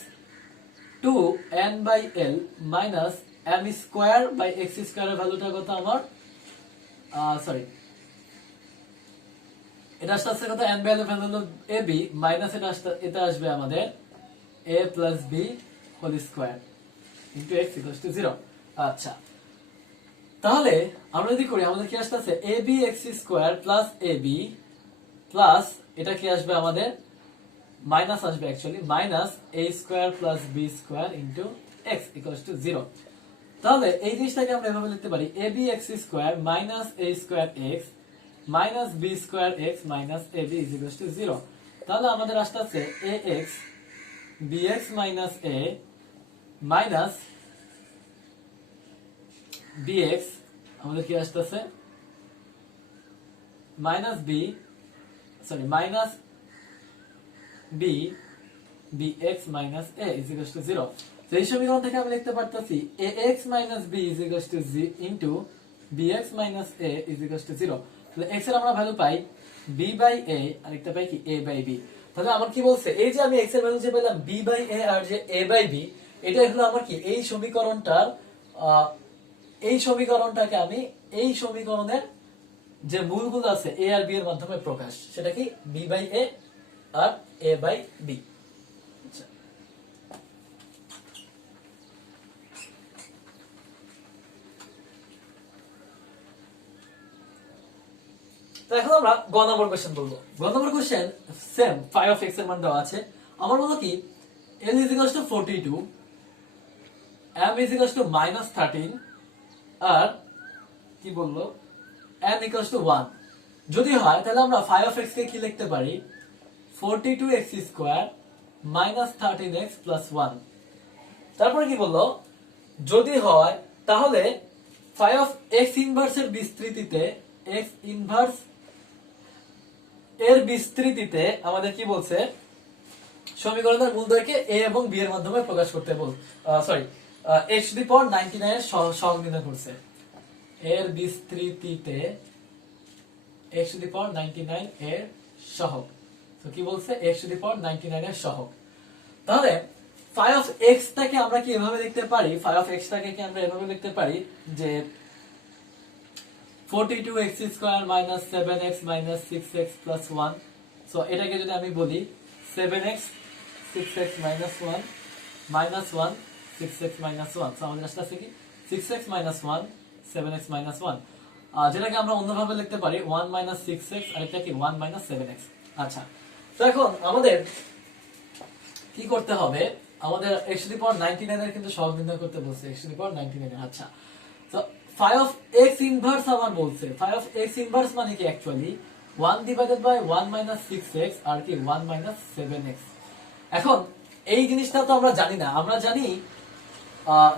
2n/l minus m square by x square এর ভ্যালুটা কত আমার সরি এটা আসছে কত n/l এর ভ্যালু হলো ab মাইনাস এটা আসবে আমাদের a plus b whole square into x equals to 0 আচ্ছা তাহলে আমরা যদি করি আমাদের কি আসছে ab x square plus ab plus এটা কি আসবে আমাদের মাইনাস আসবে actually minus a square plus b square into x equals to 0 তাহলে এই জিনিসটাকে আমরা এভাবে লিখতে পারি ab x square minus a square x minus b square x minus ab is equals to 0 তাহলে আমাদের আসছে ax bx minus a minus bx আমাদের কি আসছে minus b sorry minus b bx minus a is equals to 0. তো এই সমীকরণ থেকে আমি লিখতে পারতেছি ax minus b is equals to z into bx minus a is equals to 0. তাহলে x এর আমরা value pi b by a আর একটা পাই কি a by b। তাহলে আমার কি বলছে এই যে আমি x এর ভ্যালু যে পেলাম b by a আর যে a by b, এটাই হলো আমার কি এই সমীকরণটার এই সমীকরণটাকে আমি এই সমীকরণের যে মূলগুলো আছে a আর b এর মাধ্যমে প্রকাশ, সেটা কি b by a R a by b। তো এখন আমরা গ নম্বর কোশ্চেন বলবো। গ নম্বর question same phi of X এর মান দেওয়া আছে। আমার বলো কি l is equals to 42, m is equals to -13 আর কি বললো n equals to 1 যদি হয়, তাহলে আমরা ফাই অফ এক্স কে কি লিখতে পারি 42x স্কয়ার -13x প্লাস 1। তারপরে কি বললো যদি হয় তাহলে ফাই অফ এক্স ইনভার্স এর বিস্তৃতিতে x ইনভার্স এর বিস্তৃতিতে আমাদের কি বলছে সমীকরণের মূলদ্বয়কে a এবং b এর মাধ্যমে প্রকাশ করতে সরি x টু দি পাওয়ার 99 এর সহগ নির্ণয় করছে। এর বিস্তৃতিতে x টু দি পাওয়ার 99 এর সহগ, তো কি বলছে x টু দি পাওয়ার 99 এর সহগ। তাহলে ফাই অফ x টাকে আমরা কি এভাবে লিখতে পারি, ফাই অফ x টাকে কি আমরা এভাবে লিখতে পারি যে 42x square -7x -6x plus 1। So এটাকে যদি আমি বলি 7x 6x -1 -1 6x -1, সো আমাদের আসছে কি 6x -1 7x -1, যেটাকে আমরা অন্যভাবে লিখতে পারি 1 6x আর এটা কি 1 7x। আচ্ছা, তো এখন আমাদের কি করতে হবে, আমাদের x টু দি পাওয়ার 99 এর কিন্তু সহগ নির্ণয় করতে বলছে, x টু দি পাওয়ার 99 এর। আচ্ছা, তো ফাই অফ x ইনভার্স আমার বলছে, ফাই অফ x ইনভার্স মানে কি অ্যাকচুয়ালি 1 ডিভাইডেড বাই 1 6x আর কি 1 7x। এখন এই জিনিসটা তো আমরা জানি না, আমরা জানি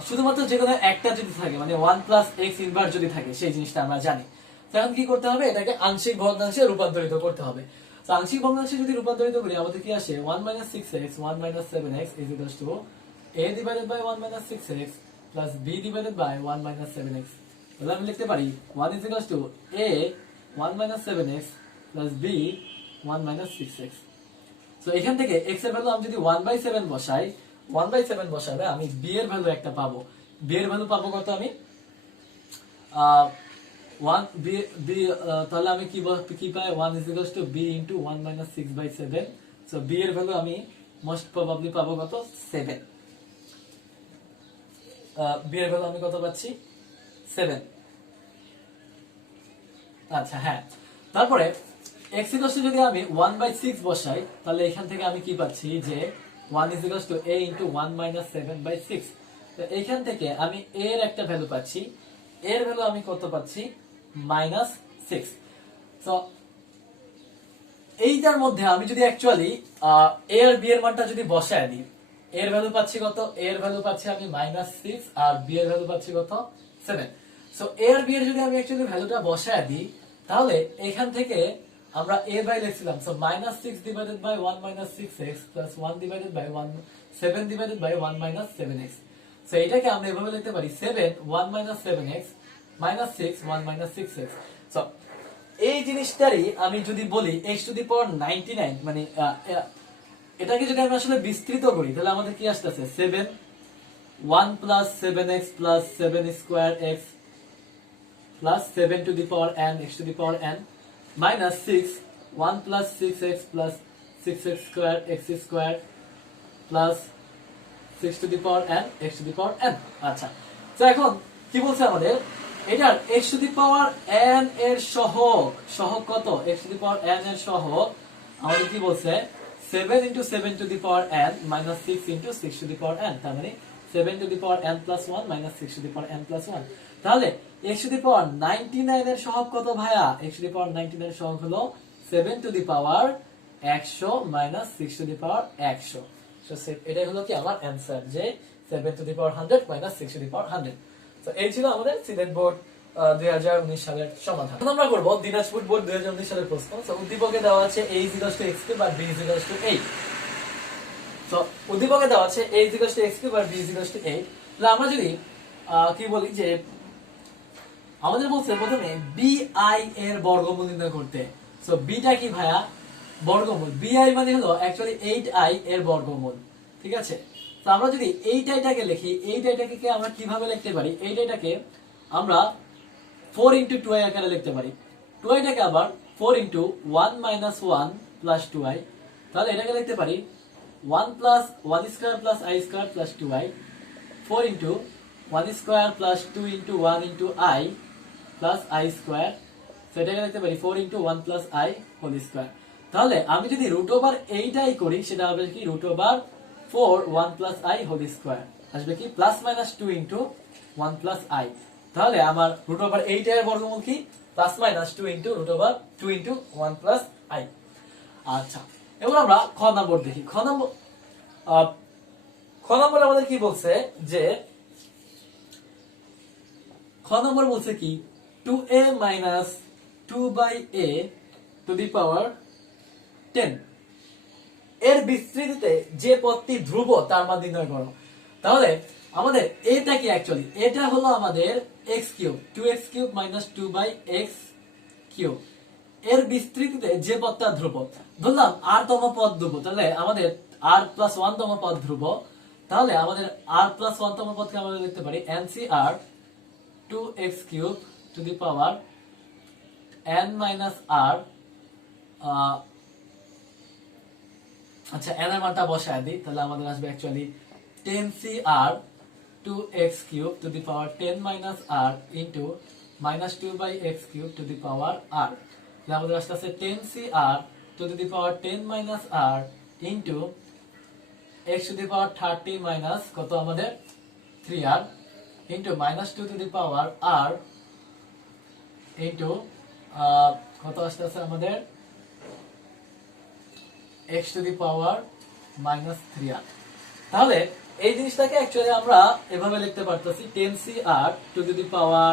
শুধুমাত্র যে কোনো একটা যদি থাকে মানে 1 প্লাস x ইনভার্স যদি থাকে সেই জিনিসটা আমরা জানি। এখন কি করতে হবে, এটাকে আংশিক ভগ্নাংশে রূপান্তরিত করতে হবে। তো আংশিক ভগ্নাংশে যদি রূপান্তরিত করি আমাদের কি আসে 1 6x 1 7x is equals to a divided by 1 6x plus b divided by 1 7x। তাহলে আমি লিখতে পারি 1 is equals to a 1 7x plus b 1 6x। So এখান থেকে x এর ভ্যালু আমি যদি 1/7 বসাই, 1/7 বসালে আমি b এর ভ্যালু একটা পাবো। b এর ভ্যালু পাবো কত, আমি 1 b তাহলে আমি কি পাই 1 is equals to b into 1 6/7। So b এর ভ্যালু আমি মোস্ট প্রবাবলি পাবো কত 7। b এর ভ্যালু আমি কত পাচ্ছি 7। আচ্ছা হ্যাঁ, তারপরে x equals to যদি আমি 1/6 বসাই তাহলে এখান থেকে আমি কি পাচ্ছি যে 1 is equals to a into 1 7/6। তো এখান থেকে আমি a এর একটা ভ্যালু পাচ্ছি, a এর ভ্যালু আমি কত পাচ্ছি -6। সো এইটার মধ্যে আমি যদি অ্যাকচুয়ালি a আর b এর মানটা যদি বসায় দিই, a এর ভ্যালু পাচ্ছি কত, a এর ভ্যালু পাচ্ছি আমি -6 আর b এর ভ্যালু পাচ্ছি কত 7। সো a আর b এর যদি আমি অ্যাকচুয়ালি ভ্যালুটা বসায় দিই তাহলে এখান থেকে আমরা a বাই লিখছিলাম, so -6 divided by 1 6x plus 1 divided by 7 divided by 1 7x। So এটাকে আমরা এভাবে লিখতে পারি 7 1 7x -6 1 6x। সো এই জিনিসটারই আমি যদি বলি x টু দি পাওয়ার 99 মানে এটাকে যদি আমি আসলে বিস্তৃত করি তাহলে আমাদের কি আসতেছে 7 1 plus 7x plus 7 square x plus 7 two the power n x to the power n minus 6 1 plus 6x plus 6x square x square plus 6 to the power n x to the power n। আচ্ছা, তো এখন কি বলছে আমাদের এটার x to the power n এর সহগ কত, x to the power n এর সহগ আমাদের কি বলছে 7 into 7 to the power n minus 6 into 6 to the power n, তার মানে 7 to the power n plus 1 minus 6 to the power n plus 1। তাহলে x to the power 99 এর সহগ কত ভাইয়া, x to the power 99 এর সহগ হলো 7 to the power 100 minus 6 to the power 100। So এটাই হলো কি আমার অ্যানসার যে 7 to the power 100 minus 6 to the power 100। তো এই ছিল আমাদের সিলেট বোর্ড 2019 সালের সমাধান। এখন আমরা করব দিনাজপুর বোর্ড 2019 সালের প্রশ্ন। সো উদ্দীপকে দেওয়া আছে a is equals to x বা b is equals to 8। তো উদ্দীপকে দেওয়া আছে a x কিউব আর b 8। তাহলে আমরা যদি কি বলি যে আমাদের বলছে প্রথমে bi এর বর্গমূল নির্ণয় করতে। সো বিটা কি ভাইয়া? বর্গমূল। bi মানে হলো অ্যাকচুয়ালি 8i এর বর্গমূল, ঠিক আছে? তো আমরা যদি 8iটাকে লিখি, 8iটাকে আমরা কিভাবে লিখতে পারি? 8iটাকে আমরা 4 into 2i আকারে লিখতে পারি। 2iটাকে আবার 4 into 1 minus 1 plus 2i, তাহলে এটাকে লিখতে পারি 1 plus 1 square plus i square plus 2i, 4 into 1 square plus 2 into 1 into i plus i square, so এটাকে লিখতে পারি 4 into 1 plus i whole square। তাহলে আমি যদি root over 8i করি সেটা হবে কি root over 4 1 plus i whole square, আসবে কি plus minus 2 into 1 plus i। তাহলে আমার root over 8i এর বর্গমূল কি plus minus 2 into root over 2 into 1 plus i। আচ্ছা, এবার আমরা খ নম্বর দেখি। খ নম্বর আমাদের কি বলছে যে খ নম্বর বলছে কি 2a minus 2/a to the power 10 এর বিস্তৃতিতে যে পদটি ধ্রুব তার মান নির্ণয় করো। তাহলে আমাদের এটা কি অ্যাকচুয়ালি এটা হলো আমাদের x cube, 2x cube minus 2/x cube এর বিস্তৃতিতে যে পদটা ধ্রুব। ধরলাম r তম পদ ধ্রুব, তাহলে আমাদের r plus 1 তম পদ ধ্রুব। তাহলে আমাদের r plus 1 তম পদকে আমরা লিখতে পারি NCR 2x cube to the power n minus r। আচ্ছা, n এর মানটা বসায় দিই, তাহলে আমাদের আসবে actually 10cr 2x cube to the power 10 minus r into minus 2/x cube to the power r। তাহলে আমাদের আসছে 10cr to the power 10 minus r into x to the power 30 minus কত আমাদের 3r into minus 2 to the power r into কত আসছে আমাদের x to the power minus 3r। তাহলে এই জিনিসটাকে অ্যাকচুয়ালি আমরা এভাবে লিখতে পারতেছি 10cr to the power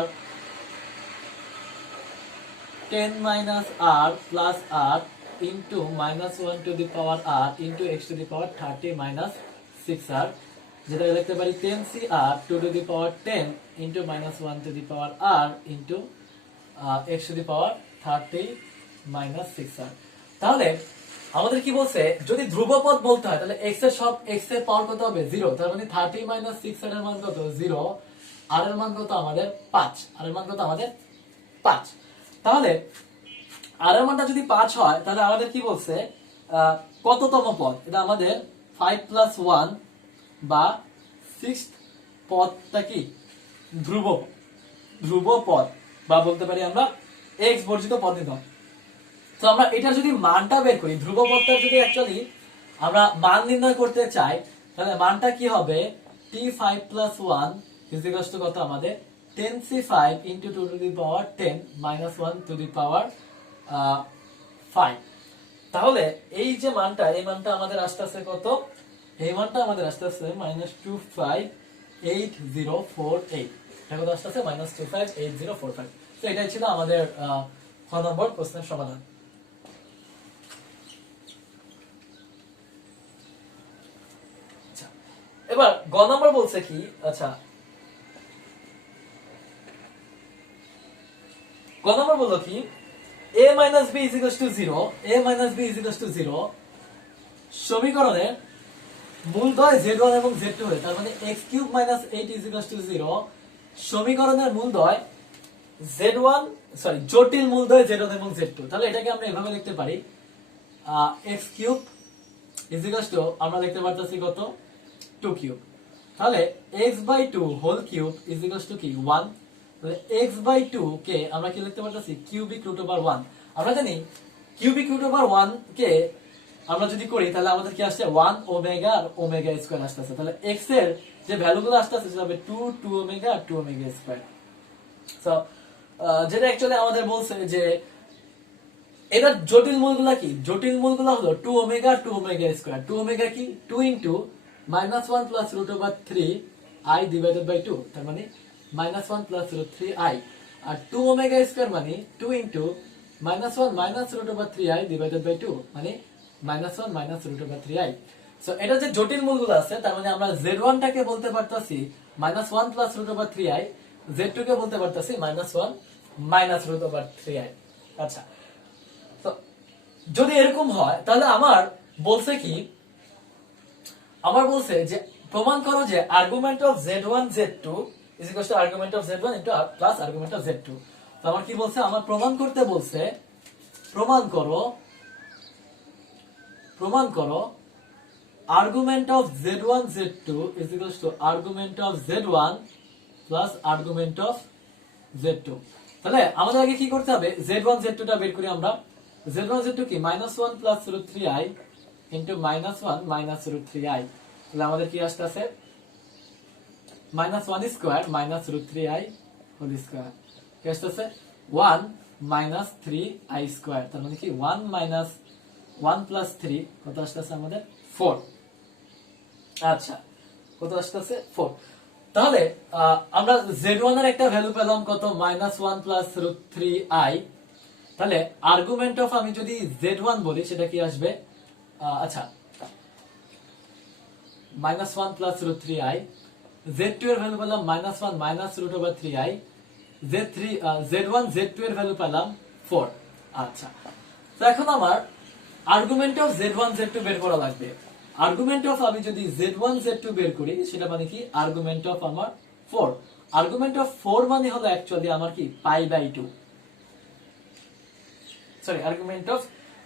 10 minus r plus r into minus 1 to the power r into x to the power 30 minus 6r, যেটা লিখতে পারি 10cr to the power 10 into minus 1 to the power r into x to the power 30 minus 6r। তাহলে আমাদের কি বলছে যদি ধ্রুবপদ বলতে হয় তাহলে x এর সব x এর পাওয়ার কত হবে 0, তার মানে 30 minus 6r এর মান কত 0, r এর মান কত আমাদের 5, r এর মান কত আমাদের 5। তাহলে r এর মানটা যদি 5 হয় তাহলে আমাদের কি বলছে কততম পদ? এটা আমাদের 5 plus 1 বা 6th পদটা কি ধ্রুব পদ বা বলতে পারি আমরা x বর্জিত পদ নিতে হবে। তো আমরা এটা যদি মানটা বের করি, ধ্রুব পদটার যদি অ্যাকচুয়ালি আমরা মান নির্ণয় করতে চাই তাহলে মানটা কি হবে t5 plus 1 is equals to কত আমাদের 10c5 into 2 to the power 10 minus 1 to the power 5। তাহলে এই যে মানটা এই মানটা আমাদের আসতেছে কত? এই মানটা আমাদের আসতেছে -2588048। এটা কত আসতেছে -2588045। তো এটাই ছিল আমাদের খ নম্বর প্রশ্নের সমাধান। আচ্ছা, এবার গ নম্বর বলছে কি, আচ্ছা গ নম্বর বললো কি a minus b is equals to 0, a minus b is equals to 0 সমীকরণে মূলদ্বয় z1 এবং z2 হয়, তার মানে x cube minus 8 is equals to 0 সমীকরণের মূলদ্বয় z1 সরি জটিল মূলদ্বয় z1 এবং z2। তাহলে এটাকে আমরা এভাবে লিখতে পারি x cube is equals to আমরা লিখতে পারতেছি কত 2 কিউব। তাহলে x by 2 whole cube is equals to কি 1। তাহলে x by 2 কে আমরা কি লিখতে পারতেছি কিউবিক রুট ওভার 1। আমরা জানি কিউবিক রুট ওভার 1 কে আমরা যদি করি তাহলে আমাদের কি আসছে 1 ওমেগা আর ওমেগা স্কয়ার আসছে। তাহলে x এর যে ভ্যালুগুলো আসছে সেটা হবে 2 ওমেগা আর 2 ওমেগা স্কয়ার। সো যেটা অ্যাকচুয়ালি আমাদের বলছে যে এটা জটিল মূলগুলো কি, জটিল মূলগুলো হলো 2 ওমেগা আর 2 ওমেগা স্কয়ার। 2 ওমেগা কি 2 into -1 plus root over 3 i divided by 2, তার মানে -1 plus root 3i, আর 2 ওমেগা স্কয়ার মানে 2 into -1 minus root over 3i divided by 2 মানে -1 minus root over 3i। So এটা যে জটিল মূলগুলো আছে তার মানে আমরা z1 টাকে বলতে পারতাছি -1 plus root over 3i, z2 কে বলতে পারতাছি -1 মাইনাস রুট ওভার 3i। আচ্ছা, তো যদি এরকম হয় তাহলে আমার বলছে যে প্রমাণ করো যে argument of z1 z2 is equal two argument of z1 into plus argument of z2। তো আমার কি বলছে, আমার প্রমাণ করতে বলছে প্রমাণ করো argument of z1 z2 is equals to argument of z1 plus argument of z2। তাহলে আমাদের আগে কি করতে হবে, z1 z2 টা বের করি আমরা। z1 z2 কি -1 plus root 3i into -1 minus root 3i। তাহলে আমাদের কি আসছে -1 square minus root 3i whole square কি আসছে 1 minus 3i স্কয়ার। তার মানে কি 1 minus 1 plus 3 কত আসছে আমাদের 4। আচ্ছা, কত আসছে 4। তাহলে আমরা z1 এর একটা ভ্যালু পেলাম কত -1 plus root 3i। তাহলে আর্গুমেন্ট অফ আমি যদি z1 বলি সেটা কি আসবে, আচ্ছা -1 plus root 3i, z2 এর ভ্যালু পেলাম -1 minus root over 3i, z1 z2 এর ভ্যালু পেলাম 4। আচ্ছা, তো এখন আমার আর্গুমেন্ট অফ z1 z2 বের করা লাগবে। আর্গুমেন্ট অফ আমি যদি z1 z2 বের করি সেটা মানে কি আর্গুমেন্ট অফ আমার 4। আর্গুমেন্ট অফ 4 মানে হলো অ্যাকচুয়ালি আমার কি π/2, সরি আর্গুমেন্ট অফ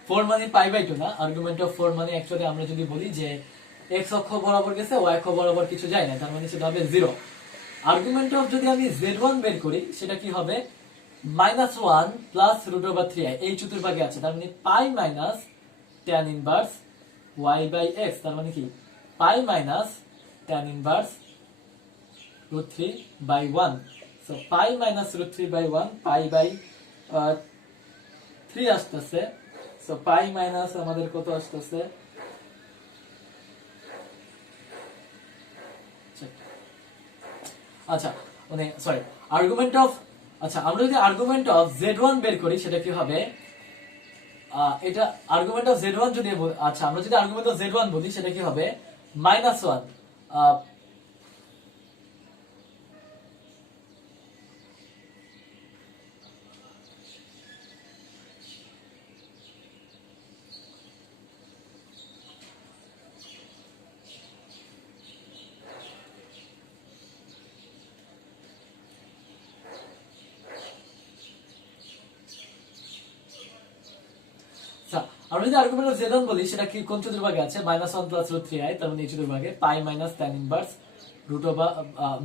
4 মানে π/2 না, আর্গুমেন্ট অফ 4 মানে অ্যাকচুয়ালি আমরা যদি বলি যে x অক্ষ বরাবর গেছে y অক্ষ বরাবর কিছু যায় না, তার মানে সেটা হবে 0। আর্গুমেন্ট অফ যদি আমি z1 বের করি সেটা কি হবে -1 প্লাস রুট ওভার 3i, এই চতুর্ভাগে আছে, তার মানে পাই মাইনাস tan ইনভার্স y/x, তার মানে কি pi minus tan inverse root 3/1। So pi minus root 3/1 পাই/3 আসতেছে। সো পাই মাইনাস আমাদের কত আসতেছে, আচ্ছা মানে সরি আর্গুমেন্ট অফ, আচ্ছা আমরা যদি আর্গুমেন্ট অফ z1 বের করি সেটা কি হবে, এটা আর্গুমেন্ট অফ z1 যদি আচ্ছা আমরা যদি আর্গুমেন্ট অফ z1 বলি সেটা কি হবে -1 আমরা যদি আর্গুমেন্ট অফ z1 বলি সেটা কি কোন চতুর্ভাগে আছে -1 প্লাস রুট 3i, তার মানে এই চতুর্ভাগে pi minus tan inverse root over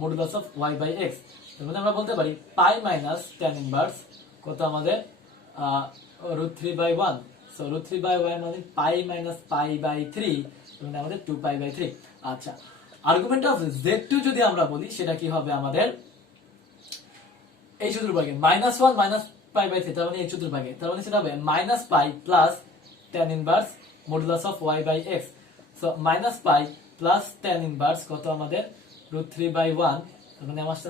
modulus of y/x। তার মানে আমরা বলতে পারি পাই মাইনাস tan ইনভার্স কত আমাদের রুট 3/1। সো রুট 3/y মানে পাই মাইনাস পাই/3, তার মানে আমাদের 2π/3। আচ্ছা, আর্গুমেন্ট অফ z2 যদি আমরা বলি সেটা কি হবে আমাদের এই চতুর্ভাগে -1 মাইনাস π/3, তার মানে এই চতুর্ভাগে, তার মানে সেটা হবে -π plus tan inverse modulus of y/x। So -π plus tan inverse কত আমাদের রুট 3/1, তার মানে আমার আসছে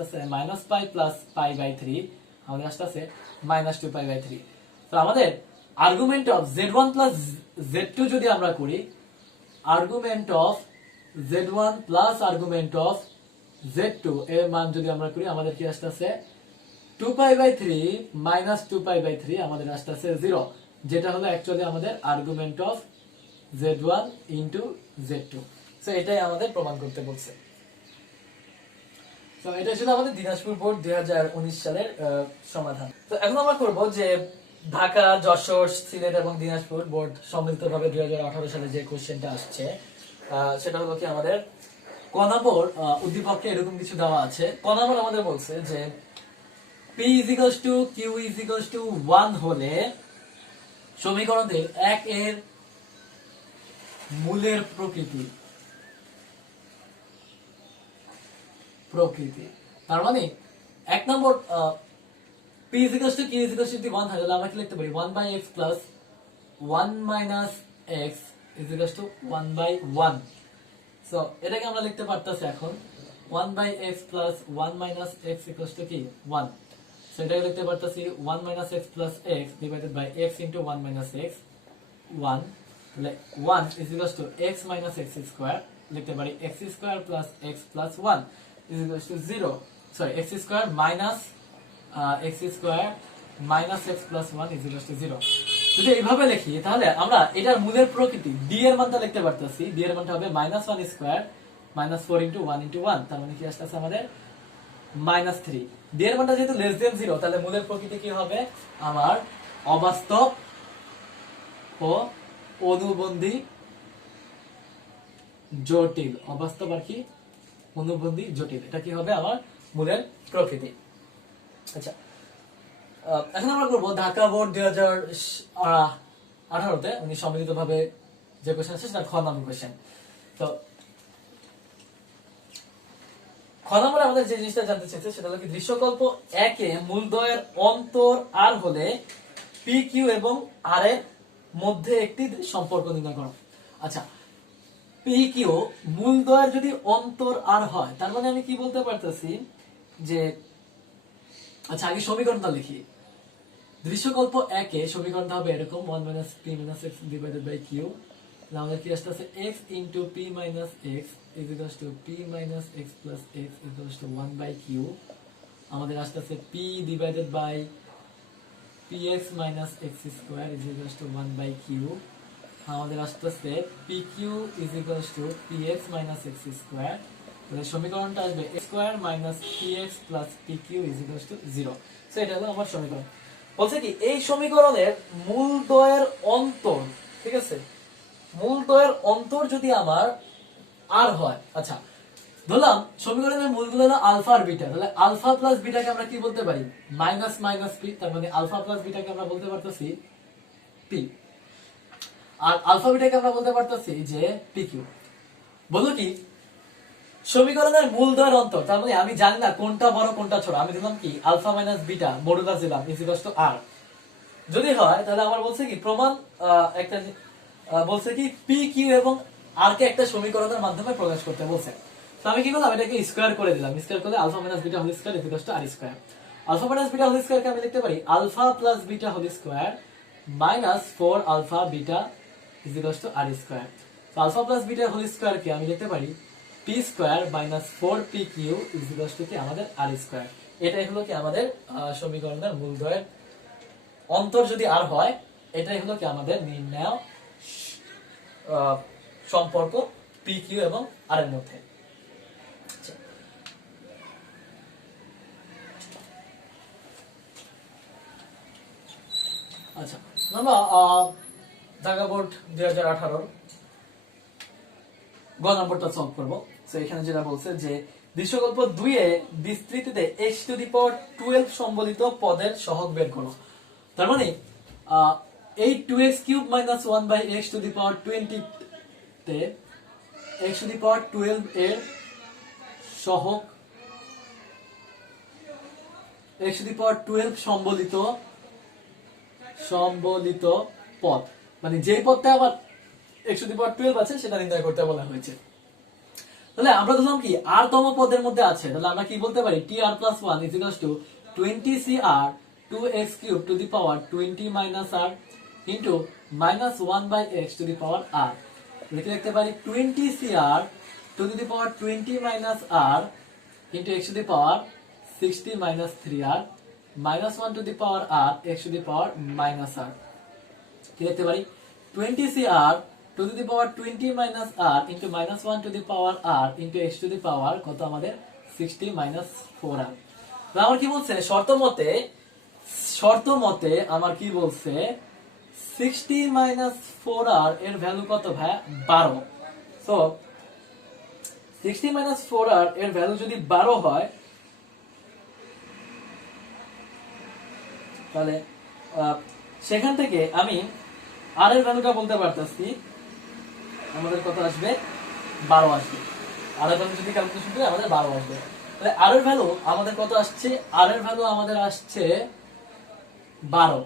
-π প্লাস π/3, আমাদের আসছে -2π/3। তো আমাদের argument of z1 plus z2 যদি আমরা করি, argument of z1 plus argument of z2 এর মান যদি আমরা করি আমাদের কি আসছে 2π/3 মাইনাস 2π/3, আমাদের আসছে 0, যেটা হলো অ্যাকচুয়ালি আমাদের argument of z1 into z2। So এটাই আমাদের প্রমাণ করতে বলছে। তো এটা ছিল আমাদের দিনাজপুর বোর্ড 2019 সালের সমাধান। তো এখন আমরা করব যে ঢাকা, যশোর, সিলেট এবং দিনাজপুর বোর্ড সম্মিলিতভাবে 2018 সালে যে কোশ্চেনটা আসছে সেটা হলো কি আমাদের ক নম্বর উদ্দীপকে এরকম কিছু দেওয়া আছে। ক নম্বর আমাদের বলছে যে P is equals to Q is equals to 1 হলে সমীকরণে 1 এর মূলের প্রকৃতি। তার মানে 1 নম্বর P is equals to Q is equals to 1 হয় তাহলে আমরা কি লিখতে পারি 1/x plus 1 minus x is equals to 1/1। So এটাকে আমরা লিখতে পারতাছি এখন 1/x plus 1 minus x equals to কি 1। সেটাকে লিখতে পারতাছি 1 minus x plus x divided by x into 1 minus x 1 তাহলে 1 is equals two x minus x square, লিখতে পারি x square plus x plus 1 is equals to 0, sorry x square minus x square minus x plus 1 is equals to 0। যদি এইভাবে লিখি তাহলে আমরা এটার মূলের প্রকৃতি d এর মানটা লিখতে পারতেছি, d এর মানটা হবে minus 1 square minus 4 into 1 into 1, তার মানে কি আসতেছে আমাদের মাইনাস 3। d এর মানটা যেহেতু লেস দেন 0, তাহলে মূলের প্রকৃতি কি হবে আমার অবাস্তব ও অনুবন্ধী জটিল, অবাস্তব আর কি অনুবন্ধী জটিল, এটা কি হবে আমার মূলের প্রকৃতি। আচ্ছা, এখন আমরা করবো ঢাকা বোর্ড 2018-তে উনি সম্মিলিত ভাবে যে কোশ্চেন আছে সেটা খ নম্বর কোশ্চেন। তো খ নম্বরে আমাদের যে জিনিসটা জানতে চাইছে সেটা হলো কি দৃশ্যকল্প 1 এ মূলদ্বয়ের অন্তর আর হলে পি কিউ এবং আর এর মধ্যে একটি সম্পর্ক নির্ণয় করো। আচ্ছা, পি কিউ মূলদ্বয়ের যদি অন্তর আর হয় তার মানে আমি কি বলতে পারতেছি যে, আচ্ছা আগে সমীকরণটা লিখি। দৃশ্যকল্প 1 এ সমীকরণটা হবে এরকম 1 - p - x divided by q, আমাদের কি আসছে x * p - x p - x plus x 1 by q, আমাদের আসছে p divided by px minus x square is equals to 1 by q, আমাদের আসছে pq is equals to px minus x square, তাহলে সমীকরণটা আসবে x square minus px plus pq is equals to 0। So এটা হলো আমার সমীকরণ। বলছে কি এই সমীকরণের মূলদ্বয়ের অন্তর, ঠিক আছে, মূলদ্বয়ের অন্তর যদি আমার আর হয়, আচ্ছা ধরলাম সমীকরণের মূলগুলো হলো আলফা আর বিটা, তাহলে আলফা প্লাস বিটাকে আমরা কি বলতে পারি মাইনাস মাইনাস পি, তার মানে আলফা প্লাস বিটাকে আমরা বলতে পারতেছি পি, আর আলফা বিটাকে আমরা বলতে পারতেছি যে পি কিউ। বলো কি সমীকরণের মূলদ্বয়ের অন্তর, তার মানে আমি জানি না কোনটা বড় কোনটা ছোট, আমি দিলাম কি আলফা মাইনাস বিটা মডুলাস দিলাম ইজ ইকুয়ালস টু আর। যদি হয় তাহলে আমার বলছে কি প্রমাণ একটা বলছে কি পি কিউ এবং আর কে একটা সমীকরণের মাধ্যমে প্রকাশ করতে বলছে। তো আমি কি করলাম এটাকে স্কয়ার করে দিলাম, স্কয়ার করলে alpha minus beta whole square is equals to R square. Alpha minus beta whole square কে আমি লিখতে পারি alpha plus beta whole square minus 4 alpha beta is equals to R square. তো alpha plus beta whole square কে আমি লিখতে পারি P square minus 4 P Q is equals to কি আমাদের আর স্কয়ার। এটাই হলো কি আমাদের সমীকরণের মূলদ্বয়ের অন্তর যদি আর হয়, এটাই হলো কি আমাদের নির্ণয় সম্পর্ক পি কিউ এবং আর এর মধ্যে। আচ্ছা, আমরা ঢাকা বোর্ড 2018 গ নম্বরটা সলভ করব। সো এখানে যেটা বলছে যে দৃশ্যকল্প 2 এ বিস্তৃতিতে x টু দি পাওয়ার 12 সম্বলিত পদের সহগ বের করো। তার মানে এই 2x cube minus 1 by x to the power 20 তে x টু দি পাওয়ার 12 এর সহগ, x টু দি পাওয়ার 12 সম্বলিত পদ, মানে যে পদটা আবার x টু দি পাওয়ার 12 আছে সেটা নির্ণয় করতে বলা হয়েছে। তাহলে আমরা ধরলাম কি r তম পদের মধ্যে আছে, তাহলে আমরা কি বলতে পারি tr plus 1 is equals to 20cr 2x cube to the power 20 minus r into minus 1 by x to the power r, লিখতে পারি 20cr to the power 20 minus r into x to the power 60 minus 3r minus 1 to the power r x to the power minus r, কি লিখতে পারি 20cr to the power 20 minus r into minus 1 to the power r into x to the power কত আমাদের 60 minus 4r। আমার কি বলছে শর্ত মতে আমার কি বলছে 60 minus 4r এর ভ্যালু কত ভাই 12। সো 60 minus 4r এর ভ্যালু যদি 12 হয় তাহলে সেখান থেকে আমি আর এর ভ্যালুটা বলতে পারতেছি আমাদের কত আসবে 12 আসবে। আর এর ভ্যালু যদি ক্যালকুলেশন করি আমাদের 12 আসবে। তাহলে আর এর ভ্যালু আমাদের কত আসছে, আর এর ভ্যালু আমাদের আসছে 12।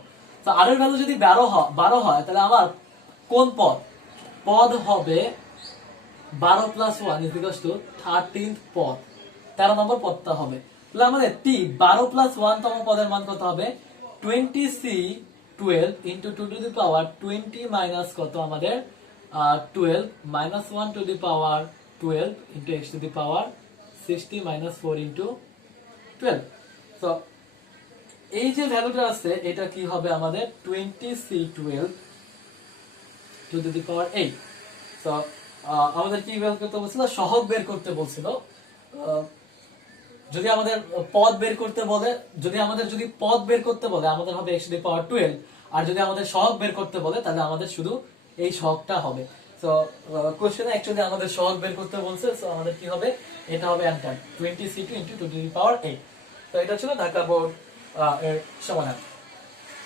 তো আর এর ভ্যালু যদি 12 হয় তাহলে আমার কোন পদ হবে 12 plus 1 is equals to 13th পদ, 13 নম্বর পদটা হবে। তাহলে আমাদের t 12 plus 1 তম পদের মান কত হবে 20c 12 into 2 to the power 20 minus কত আমাদের 12 minus 1 to the power 12 into x to the power 60 minus 4 into 12. So এই যে ভ্যালুটা আছে এটা কি হবে আমাদের 20c12 to the power 8. So আমাদের কি বের করতে বলছিল, সহগ বের করতে বলছিল। যদি আমাদের পদ বের করতে বলে, যদি পদ বের করতে বলে আমাদের হবে x to the power 12, আর যদি আমাদের সহগ বের করতে বলে তাহলে আমাদের শুধু এই সহগটা হবে। সো কোশ্চেনে অ্যাকচুয়ালি আমাদের সহগ বের করতে বলছে, সো আমাদের কি হবে, এটা হবে answer 20c2 into 2 to the power 8। তো এটা ছিল ঢাকা বোর্ড এর সমাধান।